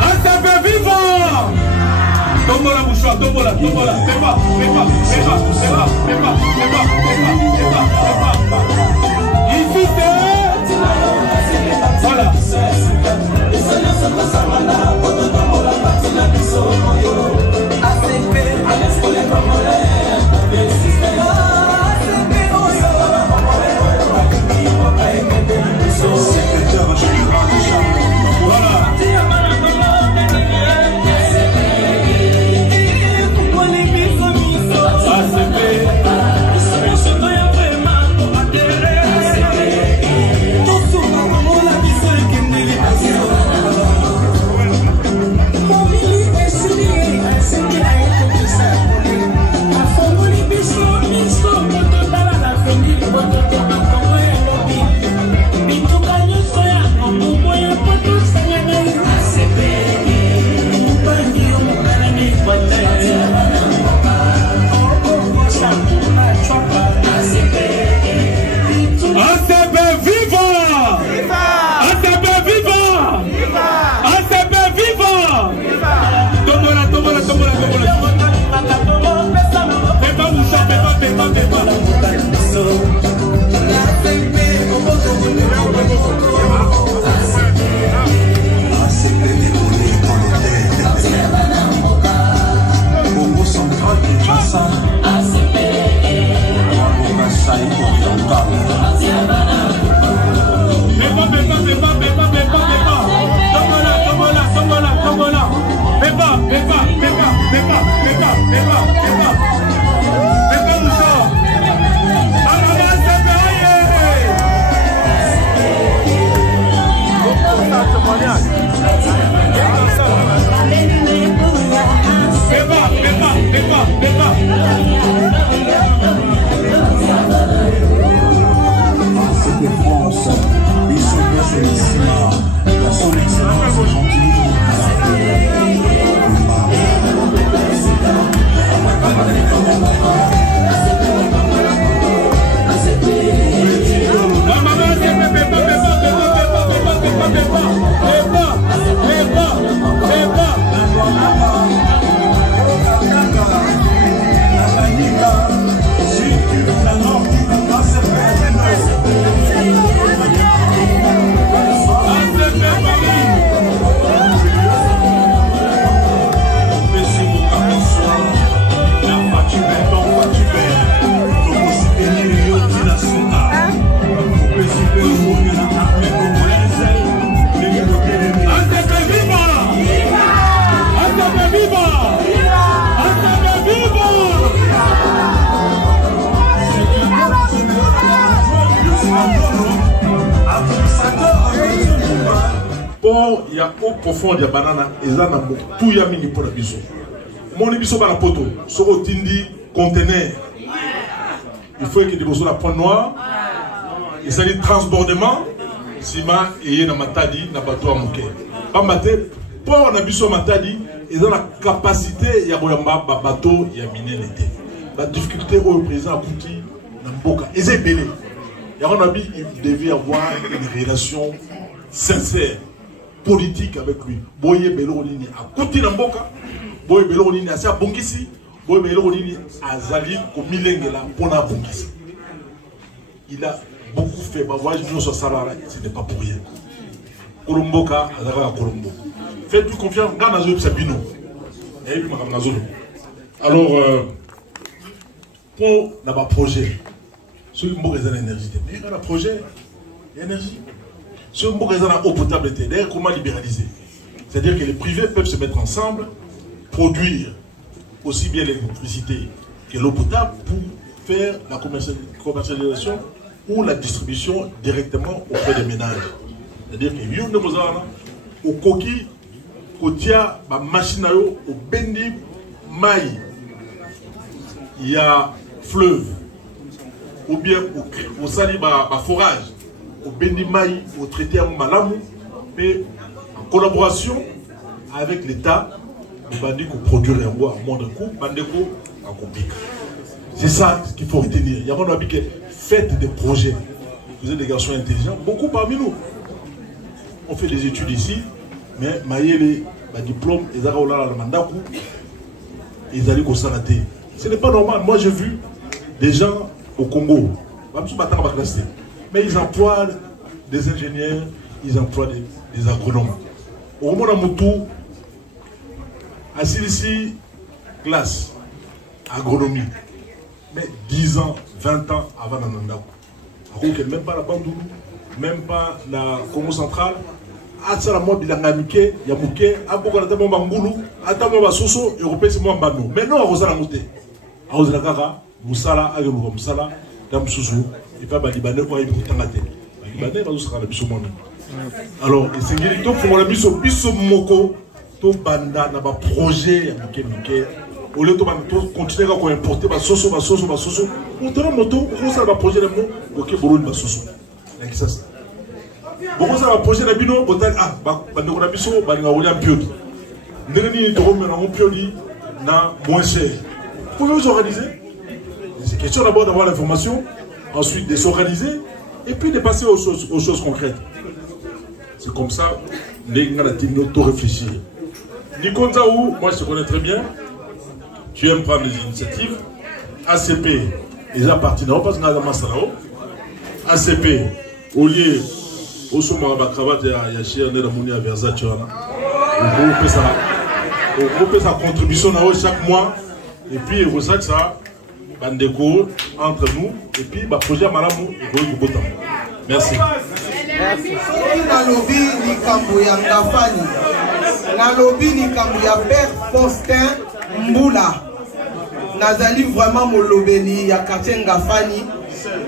ACP viva! Tomola mouchoir, tomola. Fais pas. Ici c'est... Voilà. Il y a au profond de banana et ça n'a tout ya mini pour la biso. Mon biso ba la poto, so otindi conteneur. Il faut que des besoins la point noir. Il s'agit de transbordement. Sima et na matadi na bateau à mouké. Pas maté pour na biso matadi, ils ont la capacité ya boyamba bateau ya miner l'été. La difficulté au président Kouti na mboka. Et c'est belé. Il devait avoir une relation sincère, politique avec lui. Boye Beloroni à Kouti Namboka, Boye Beloroni à Bongisi, Bon, mais il Azali, comme Milengela, pour la bouquise. Il a beaucoup fait. Bah, voyage, nous, sur Salara, ce n'est pas pour rien. Kolomboka, Azara, Kolombo. Faites-lui confiance, Gana Zolo, Sabino. Et puis, Madame Nazolo. Alors, pour notre projet, ceux qui ont l'énergie, mais il y a un projet, l'énergie. Ceux qui ont l'eau potable, d'ailleurs, comment libéraliser? C'est-à-dire que les privés peuvent se mettre ensemble, produire aussi bien l'électricité que l'eau potable pour faire la commercialisation ou la distribution directement auprès des ménages. C'est-à-dire que nous avons au coquille, au tia, ma machine au bendi, maï, il y a fleuve, ou bien au sali, ma forage, au bendi maï, au traité à Malamu, mais en collaboration avec l'État, nous avons dit qu'on produit un bois à moins de coût, à compliquer. C'est ça qu'il faut retenir. Il y a un que faites des projets. Vous êtes des garçons intelligents, beaucoup parmi nous. On fait des études ici, mais maïe les diplômes, ils ont la mandaku, ils allaient au salaté. Ce n'est pas normal. Moi j'ai vu des gens au Congo, mais ils emploient des ingénieurs, ils emploient des agronomes. Au moment où tout, assis ici, classe, agronomie, mais 10 ans, 20 ans avant Nandaku. Même pas la Bandoulou, même pas la Congo centrale. Atsa la moi bilanga muke, ya muke, aboko la tamo mangulu, atamo basoso, européen c'est moi mbano. Mais non, arosala mouté. Arosala kaka, musala, agelu musala, dam susu, et pas balibane quoi, il faut tangate. Balibane, baso sera la biso moi. Alors, c'est qu'il faut pour la biso moko, to banda, na ba projet, ya muke. Au lieu de continuer à importer, basoso. On te rend moto, on ça va projet de mot, ok, pour une basoso. Beaucoup ça va projet de bino, botan ah, bandeko na biso, bandeko na piodi. Ndeni to remettre en piodi na moins cher. Vous pouvez vous organiser. C'est question d'abord d'avoir l'information, ensuite de s'organiser et puis de passer aux choses concrètes. C'est comme ça, les gens ont réfléchir. Nikonzaou, moi je te connais très bien. Tu aimes prendre des initiatives. ACP, déjà parti là, parce qu'on a Masarao. ACP, au lieu au sommet de la cravate, il y a chez Mounia Versace. On peut sa contribution chaque mois. Et puis, vous savez que ça, bandeko entre nous. Et puis, le projet Malamou, il faut merci. Na lobby ni Kambuya Ngafani. Na lobby ni Kambuya Père Faustin Mboula. Nazali vraiment mon lobby ya quartier Ngafani.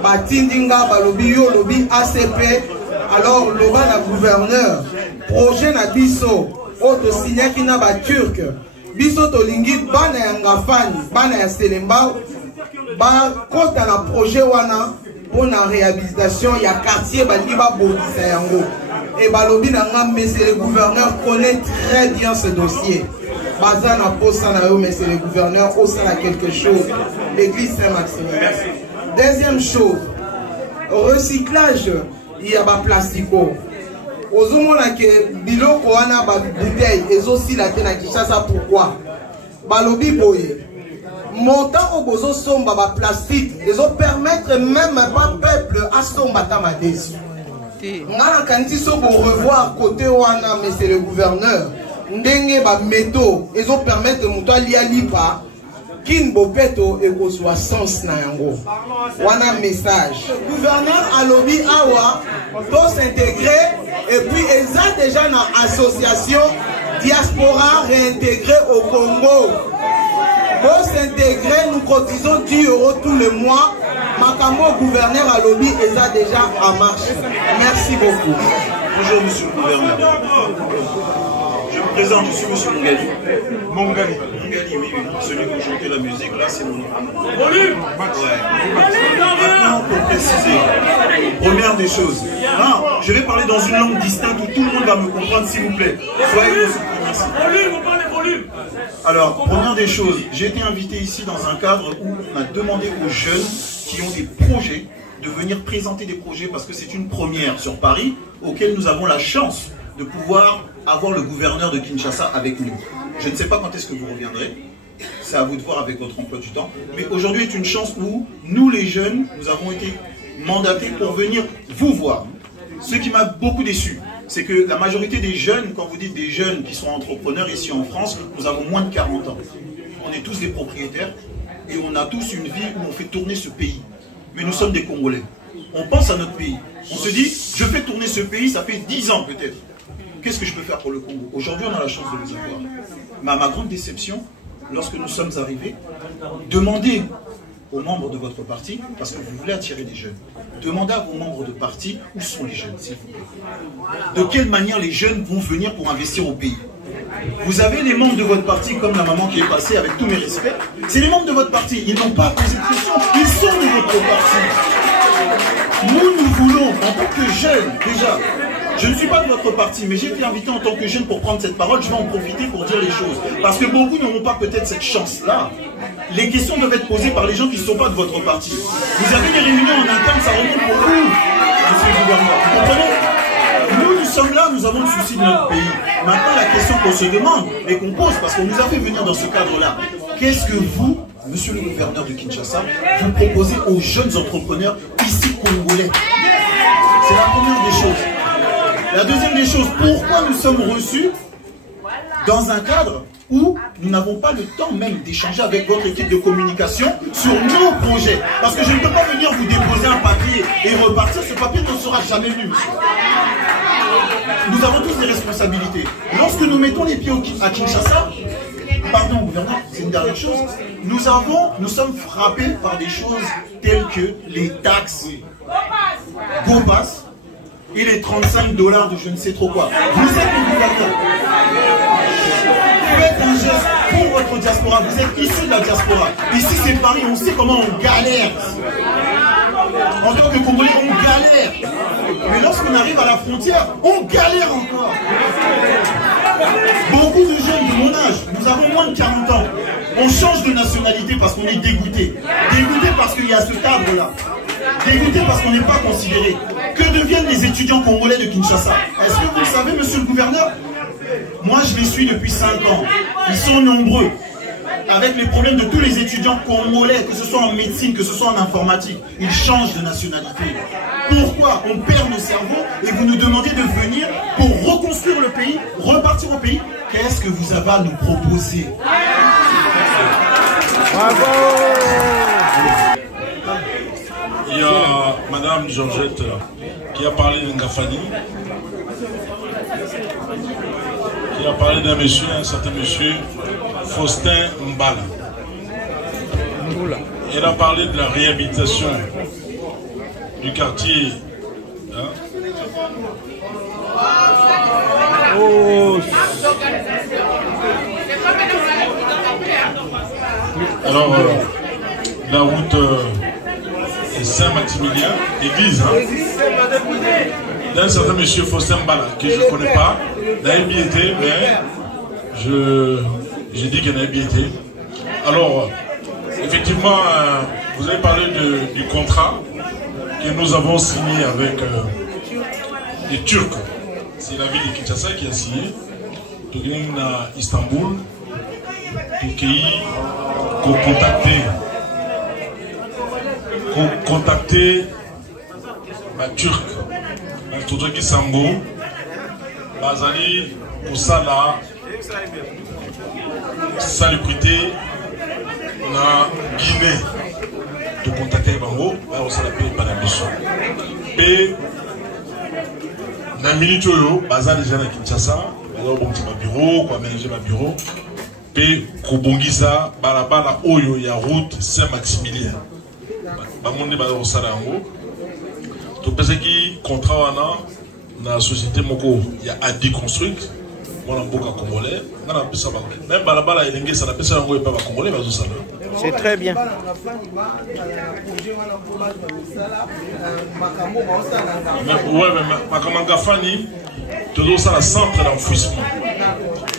Batindinga balobi yo lobby ACP. Alors loba na gouverneur. Projet na biso. Oto signé ki na ba turc. Biso to lingi bana ya Ngafani, bana ya Selemba. Ba kota na projet wana. Pour la réhabilitation, il y a quartier Baliba Bodisayango. Et Balobi Nanga, monsieur le gouverneur connaît très bien ce dossier. Bazana Posanayo, monsieur le gouverneur, au sein de quelque chose. L'église Saint-Maximilien. Deuxième chose, recyclage, il y a des plastico. Aux hommes que Biloko wana ba bouteille, et aussi la tena Kishasa, pourquoi? Balobi Boye. Montant au bozo somba ba plastique, ils ont permettre même pas peuple à somba tamadesi. Ngana kanti so pour revoir côté wana monsieur le gouverneur, ndenge ba métaux, ils ont permettre muto lia lipa kin bopeto et ko soit sens na yango. Wana message. Le gouverneur a lobby awa doit s'intégrer et puis ils ont déjà une association diaspora réintégrée au Congo. Pour s'intégrer, nous cotisons 10 € tous les mois. Makamo gouverneur à lobby est déjà en marche. Merci beaucoup. Bonjour monsieur le gouverneur. Je me présente, je suis monsieur Mongali. Mongali, oui, celui qui chantait la musique, là c'est mon nom. Volume. Maintenant, pour préciser, première des choses, je vais parler dans une langue distincte où tout le monde va me comprendre, s'il vous plaît. Soyez merci. Volume, on parle de volume. Alors, première des choses, j'ai été invité ici dans un cadre où on a demandé aux jeunes qui ont des projets de venir présenter des projets parce que c'est une première sur Paris auquel nous avons la chance de pouvoir avoir le gouverneur de Kinshasa avec nous. Je ne sais pas quand est-ce que vous reviendrez, c'est à vous de voir avec votre emploi du temps. Mais aujourd'hui est une chance où nous les jeunes, nous avons été mandatés pour venir vous voir. Ce qui m'a beaucoup déçu, c'est que la majorité des jeunes, quand vous dites des jeunes qui sont entrepreneurs ici en France, nous avons moins de 40 ans. On est tous des propriétaires et on a tous une vie où on fait tourner ce pays. Mais nous sommes des Congolais. On pense à notre pays. On se dit, je fais tourner ce pays, ça fait 10 ans peut-être. Qu'est-ce que je peux faire pour le Congo? Aujourd'hui, on a la chance de vous avoir. Mais à ma grande déception, lorsque nous sommes arrivés, demandez aux membres de votre parti, parce que vous voulez attirer des jeunes, demandez à vos membres de parti où sont les jeunes, s'il vous plaît. De quelle manière les jeunes vont venir pour investir au pays? Vous avez les membres de votre parti, comme la maman qui est passée, avec tous mes respects, c'est les membres de votre parti, ils n'ont pas posé de questions, ils sont de votre parti. Nous voulons, en tant que jeunes, déjà, je ne suis pas de votre parti, mais j'ai été invité en tant que jeune pour prendre cette parole, je vais en profiter pour dire les choses. Parce que beaucoup n'auront pas peut-être cette chance-là. Les questions doivent être posées par les gens qui ne sont pas de votre parti. Vous avez des réunions en interne, ça remonte pour vous, monsieur le gouverneur. Vous comprenez? Nous sommes là, nous avons le souci de notre pays. Maintenant, la question qu'on se demande et qu'on pose, parce qu'on nous a fait venir dans ce cadre-là, qu'est-ce que vous, monsieur le gouverneur de Kinshasa, vous proposez aux jeunes entrepreneurs ici congolais? C'est la première des choses. La deuxième des choses, pourquoi nous sommes reçus dans un cadre où nous n'avons pas le temps même d'échanger avec votre équipe de communication sur nos projets? Parce que je ne peux pas venir vous déposer un papier et repartir, ce papier ne sera jamais lu, monsieur. Nous avons tous des responsabilités. Lorsque nous mettons les pieds à Kinshasa, pardon gouverneur, c'est une dernière chose, nous sommes frappés par des choses telles que les taxes, GoPass, et les 35 $ de je ne sais trop quoi. Vous êtes le gouverneur. Faites un geste pour votre diaspora. Vous êtes issus de la diaspora. Ici c'est Paris, on sait comment on galère. En tant que Congolais, on galère. Mais lorsqu'on arrive à la frontière, on galère encore. Beaucoup de jeunes de mon âge, nous avons moins de 40 ans. On change de nationalité parce qu'on est dégoûté. Dégoûté parce qu'il y a ce cadre-là. Dégoûté parce qu'on n'est pas considéré. Que deviennent les étudiants congolais de Kinshasa? Est-ce que vous le savez, monsieur le gouverneur? Moi, je les suis depuis 5 ans. Ils sont nombreux. Avec les problèmes de tous les étudiants congolais, que ce soit en médecine, que ce soit en informatique, ils changent de nationalité. Pourquoi on perd nos cerveaux et vous nous demandez de venir pour reconstruire le pays, repartir au pays? Qu'est-ce que vous avez à nous proposer? Bravo! Il y a Madame Georgette qui a parlé de Ngafani, qui a parlé d'un monsieur, un certain monsieur, Faustin Mbala. Elle a parlé de la réhabilitation du quartier. Hein? Oh. Alors, la route Saint-Maximilien, église, hein, d'un certain monsieur Faustin Mbala, que je ne connais pas, n'a été, mais j'ai dit qu'il n'a été. Alors, effectivement, vous avez parlé du contrat que nous avons signé avec les Turcs. C'est la ville de Kinshasa qui a signé. Tout le monde à Istanbul, tout le pays, contacter les Turcs, tout ce qui Sambo, Bazali, Koussala, salubrité, na Guinée, de contacter Bango, on s'en appelle par la mission. Et, na minute, Bazali déjà à Kinshasa, alors bon petit bureau, quoi ménager ma bureau, et Kobongisa, Balabala, Oyo, ya route Saint-Maximilien. Bamonde ba osala yango to pesa ki contrat wana na société moko ya Adi Construct mona mboka congolais na pesa ba même balabala elenge ça na pesa yango epa ba congolais ba osala. C'est très bien. Ouais mais makamanga fani to ça la centre d'enfouissement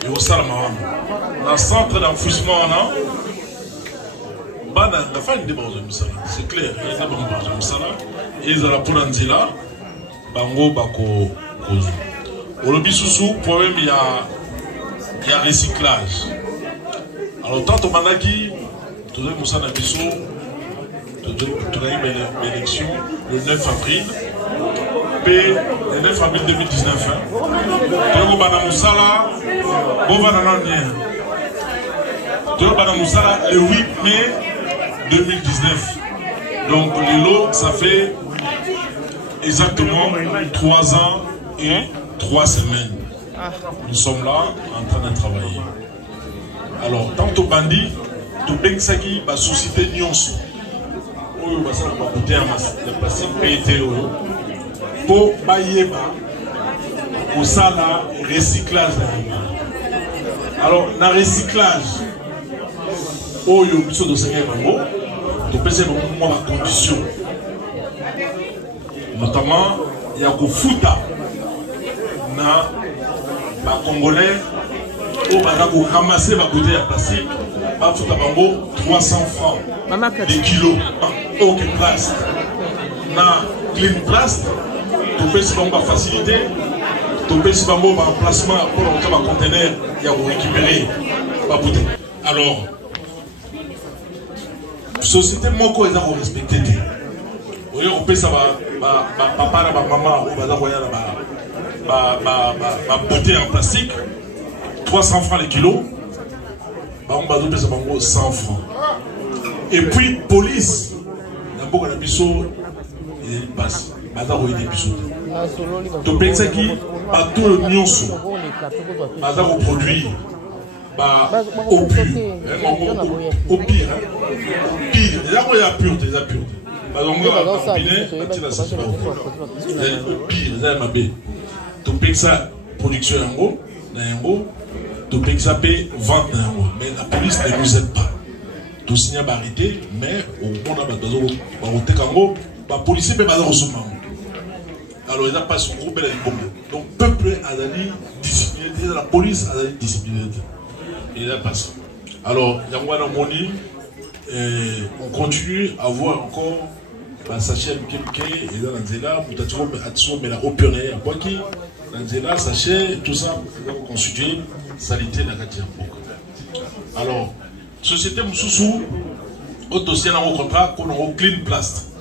et osala mawana na centre d'enfouissement wana c'est clair, il y a des bons et ils ont la poule en zila, bango bako kozu. Au lobby sous problème il y a recyclage. Alors, tant que Manaki, tout le monde a vu l'élection le 9 avril. Puis, le 9 avril 2019. Tout le monde a Moussala, bon, va dans tout le monde a Moussala le 8 mai 2019. Donc, Lilo, ça fait exactement 3 ans et 3 semaines. Nous sommes là en train de travailler. Alors, tant que bandit, tout le monde la société Nyonso. Oyo basala ba côté le plastique PET pour bayeba au sala recyclage. Alors, dans le recyclage, oyo biso do sengé bango, to pese mo la condition. Notamment, il y a ko futa na ba congolais au bana ko ramasser ba côté ya plastique, ba futa bango 300 francs. Des kilos, aucune place. Na clean place, tu peux se faire facilité, tu peux se faire un emplacement pour entrer dans le conteneur et vous récupérer. Alors, société moko est à respecter. On peut savoir, papa, maman, beauté en plastique, 300 francs les kilos, on peut savoir 100 francs. Et puis, police, d'abord, la biseau, il passe. Madame, il est biseau. Tu penses qu'il y a tout le nyonso. Madame, au produit, au pire. Au pire. Pire. Là, il y a pureté. Madame, il y a combiné, il y a ça. Pire, il y a ma baie. Tu penses que ça, production en haut, tu penses que ça peut vendre en haut. Mais la police ne nous aide pas. Tout signe à arrêter, mais au moins on a des policiers peuvent recevoir. Alors il n'a pas son groupe, donc le peuple a dit discipliné, la police a dit discipliné. Il n'a pas ça. Alors, on continue à voir encore sachet et dans l'Anzela, mais la opérée, quoi qu'il l'Anzela, sachet, tout ça, pour constituer salité de la quatrième. Alors, société Moussoussou, au dossier dans le contrat, qu'on a Clean Plast.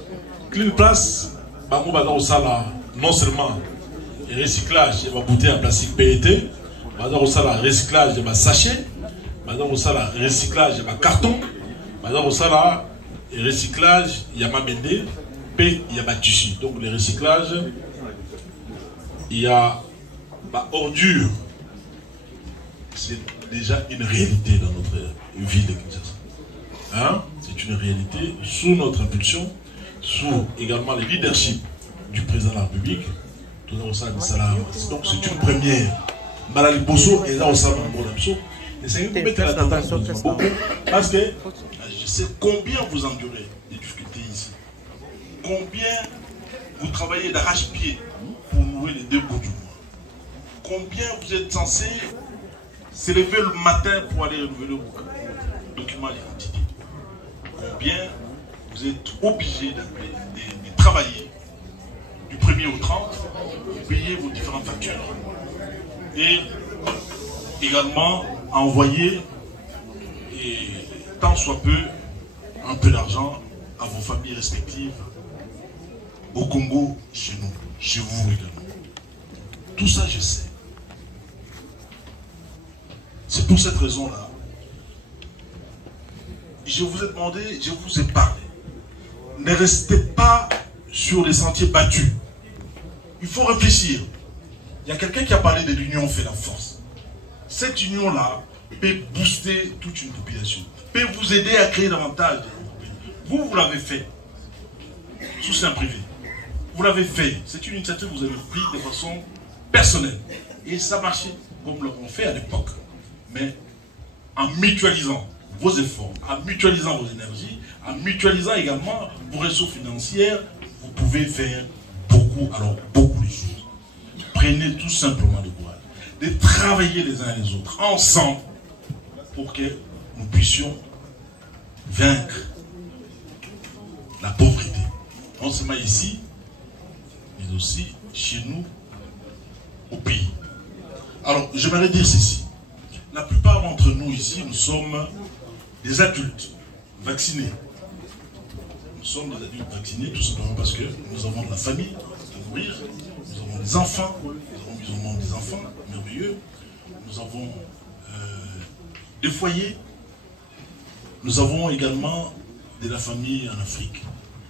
Clean Plast, non seulement le recyclage de la bouteille en plastique PET, le recyclage de la sachet, le recyclage de la carton, le recyclage de la bende, et il y a tissu. Donc le recyclage, il y a ordure. C'est déjà une réalité dans notre ville de Kinshasa. Hein? C'est une réalité sous notre impulsion, sous également le leadership du président de la République. Donc c'est une première. Malali Bosso est là au salon de Bosso. Et c'est une beaucoup parce que je sais combien vous endurez des difficultés ici. Combien vous travaillez d'arrache-pied pour nourrir les deux bouts du mois. Combien vous êtes censé se lever le matin pour aller renouveler vos documents d'identité. Combien vous êtes obligé de travailler du 1er au 30 pour payer vos différentes factures. Et également envoyer tant soit peu un peu d'argent à vos familles respectives au Congo, chez nous, chez vous également. Tout ça, je sais. C'est pour cette raison-là. Je vous ai demandé, je vous ai parlé. Ne restez pas sur les sentiers battus. Il faut réfléchir. Il y a quelqu'un qui a parlé de l'union fait la force. Cette union-là peut booster toute une population, peut vous aider à créer davantage de vous, vous l'avez fait. Sous sein privé. Vous l'avez fait. C'est une initiative que vous avez prise de façon personnelle. Et ça marchait comme l'ont fait à l'époque. Mais en mutualisant vos efforts, en mutualisant vos énergies, en mutualisant également vos ressources financières, vous pouvez faire beaucoup, alors beaucoup de choses. Prenez tout simplement le courage de travailler les uns et les autres ensemble pour que nous puissions vaincre la pauvreté. Non seulement ici, mais aussi chez nous, au pays. Alors, j'aimerais dire ceci. La plupart d'entre nous ici, nous sommes des adultes vaccinés. Nous sommes des adultes vaccinés tout simplement parce que nous avons de la famille à nourrir, nous avons des enfants, nous avons des enfants merveilleux, nous avons des foyers, nous avons également de la famille en Afrique.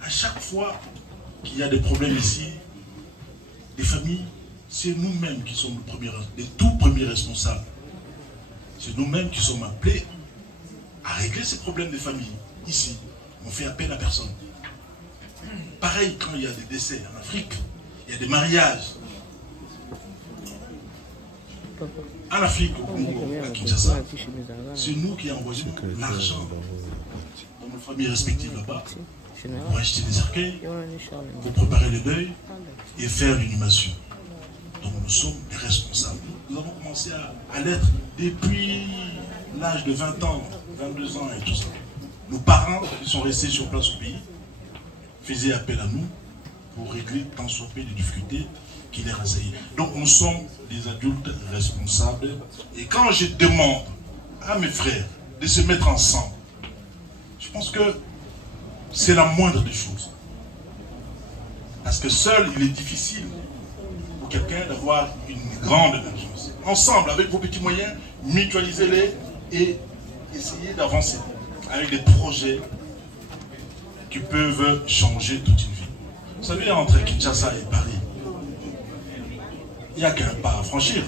À chaque fois qu'il y a des problèmes ici, des familles, c'est nous-mêmes qui sommes les tout premiers responsables. C'est nous-mêmes qui sommes appelés à régler ces problèmes des familles. Ici, on fait appel à personne. Pareil, quand il y a des décès en Afrique, il y a des mariages. En Afrique, au Congo, à Kinshasa, c'est nous qui envoyons l'argent dans nos familles respectives là-bas pour acheter des cercueils, pour préparer le deuil et faire l'inhumation. Donc nous sommes des responsables. Nous avons commencé à l'être depuis l'âge de 20 ans, 22 ans et tout ça. Nos parents qui sont restés sur place au pays faisaient appel à nous pour régler tant soit peu les difficultés qui les rassaillent. Donc nous sommes des adultes responsables. Et quand je demande à mes frères de se mettre ensemble, je pense que c'est la moindre des choses. Parce que seul, il est difficile pour quelqu'un d'avoir une grande émergence. Ensemble, avec vos petits moyens, mutualisez-les et essayez d'avancer avec des projets qui peuvent changer toute une vie. Vous savez, entre Kinshasa et Paris, il n'y a qu'un pas à franchir,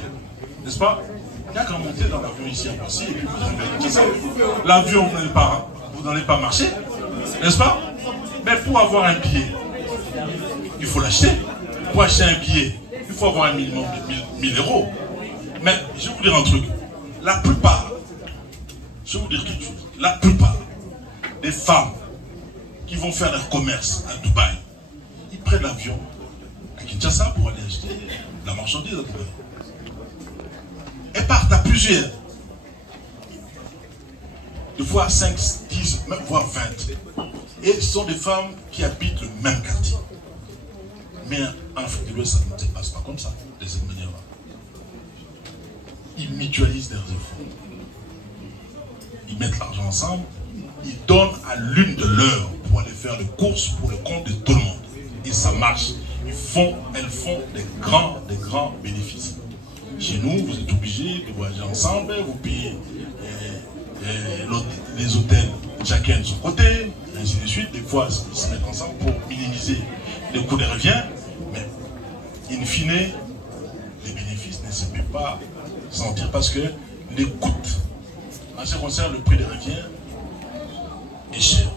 n'est-ce pas? Il n'y a qu'à monter dans l'avion ici à Passy et puis vous arrivez à Kinshasa. L'avion, vous n'allez pas marcher, n'est-ce pas? Mais pour avoir un billet, il faut l'acheter. Pour acheter un billet, il faut avoir un minimum de 1000 €. Mais je vais vous dire un truc. La plupart, je vais vous dire quelque chose. La plupart des femmes qui vont faire leur commerce à Dubaï, ils prennent l'avion à Kinshasa pour aller acheter la marchandise à Dubaï. Elles partent à plusieurs. Des fois 5, 10, même voire 20. Et ce sont des femmes qui habitent le même quartier. Mais en Afrique de l'Ouest, ça ne se passe pas comme ça, de cette manière-là. Ils mutualisent leurs efforts. Ils mettent l'argent ensemble, ils donnent à l'une de leurs pour aller faire les courses pour le compte de tout le monde. Et ça marche. Elles font des grands bénéfices. Chez nous, vous êtes obligés de voyager ensemble, vous payez les hôtels chacun de son côté, ainsi de suite. Des fois, ils se mettent ensemble pour minimiser les coûts de revient, mais in fine, les bénéfices ne se peuvent pas sentir parce que les coûts, en ce qui concerne le prix de revient, est cher.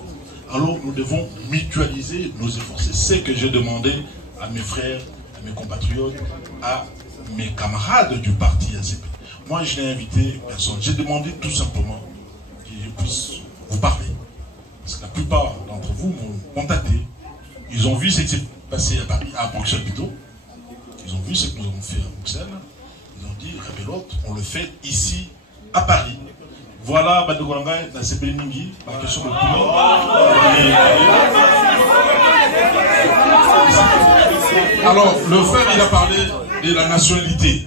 Alors nous devons mutualiser nos efforts. C'est ce que j'ai demandé à mes frères, à mes compatriotes, à mes camarades du parti ACP. Moi, je n'ai invité personne. J'ai demandé tout simplement que je puisse vous parler. Parce que la plupart d'entre vous m'ont contacté. Ils ont vu ce qui s'est passé à Paris, à Bruxelles plutôt. Ils ont vu ce que nous avons fait à Bruxelles. Ils ont dit, Rabelote, on le fait ici, à Paris. Voilà, Badogoranga, dans CP Mingi, la question de pouvoir. Alors, le frère, il a parlé de la nationalité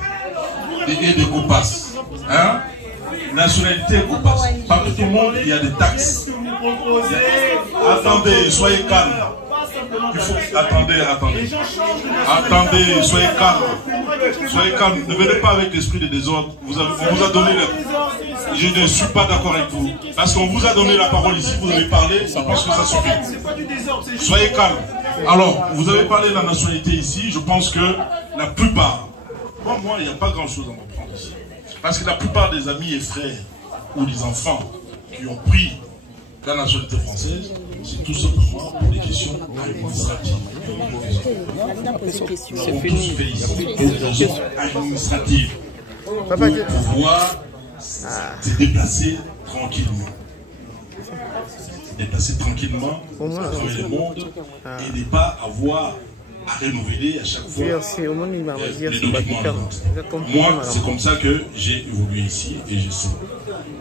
et des GOPAS. Hein? Nationalité et GOPAS. Parmi tout le monde, il y a des taxes. Attendez, soyez calme. Il faut... Attendez, soyez calme. Soyez calme. Ne venez pas avec l'esprit de désordre. On vous a donné Je ne suis pas d'accord avec vous. Parce qu'on vous a donné la parole ici, vous avez parlé, je pense que ça suffit. Soyez calme. Alors, vous avez parlé de la nationalité ici, je pense que la plupart, moi, il n'y a pas grand chose à m'apprendre ici. Parce que la plupart des amis et frères ou des enfants qui ont pris la nationalité française, c'est tout simplement pour des questions administratives. Nous avons tous fait ici pour des raisons administratives. Pour pouvoir se déplacer tranquillement. Se déplacer tranquillement à travers le monde et ne pas avoir à renouveler à chaque fois les documents. Moi, c'est comme ça que j'ai évolué ici et je sais.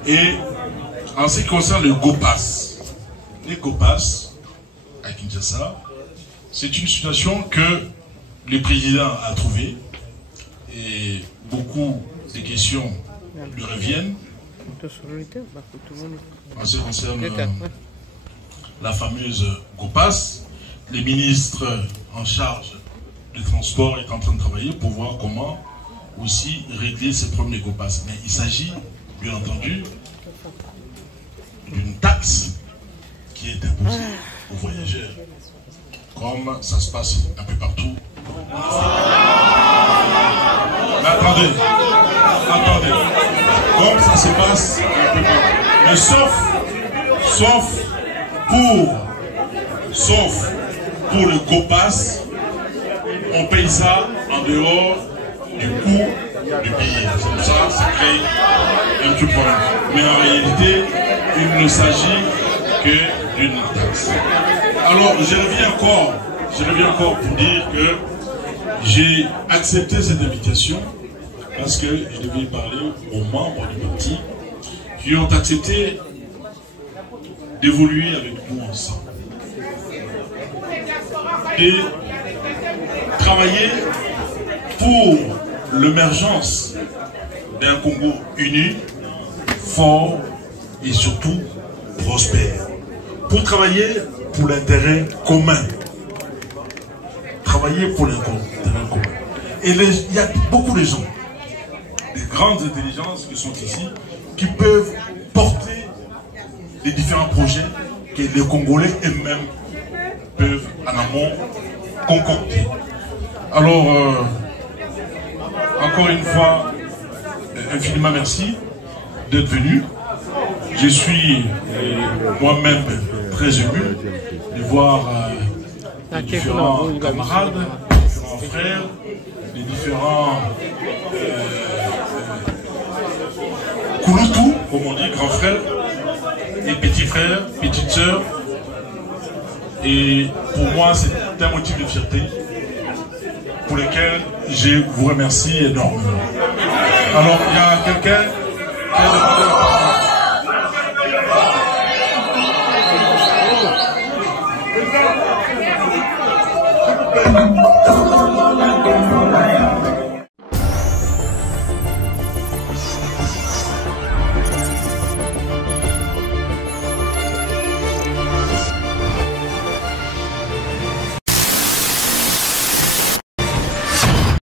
Et en ce qui concerne le GOPAS, les GOPAS à Kinshasa, c'est une situation que le président a trouvée et beaucoup de questions lui reviennent En ce qui concerne la fameuse GOPAS, le ministre en charge du transport est en train de travailler pour voir comment aussi régler ces problèmes de GOPAS. Mais il s'agit, bien entendu, d'une taxe qui est imposée aux voyageurs, comme ça se passe un peu partout. Mais attendez, comme ça se passe un peu partout. Mais sauf pour le GOPAS, on paye ça en dehors du coût du billet. Comme ça, ça crée un petit problème. Mais en réalité, il ne s'agit que d'une taxe. Alors, je reviens encore pour dire que j'ai accepté cette invitation parce que je devais parler aux membres du parti qui ont accepté d'évoluer avec nous ensemble. Et travailler pour l'émergence d'un Congo uni, fort et surtout prospère. Pour travailler pour l'intérêt commun. Travailler pour l'intérêt commun. Et il y a beaucoup de gens, des grandes intelligences qui sont ici, qui peuvent porter les différents projets que les Congolais eux-mêmes peuvent en amont concocter. Alors, encore une fois, infiniment merci d'être venu. Je suis moi-même très ému de voir les différents camarades, les différents frères, les différents Kouloutou, comme on dit, grands frères, et petits frères, petites sœurs. Et pour moi, c'est un motif de fierté pour lequel je vous remercie énormément. Alors, il y a quelqu'un qui a demandé la parole.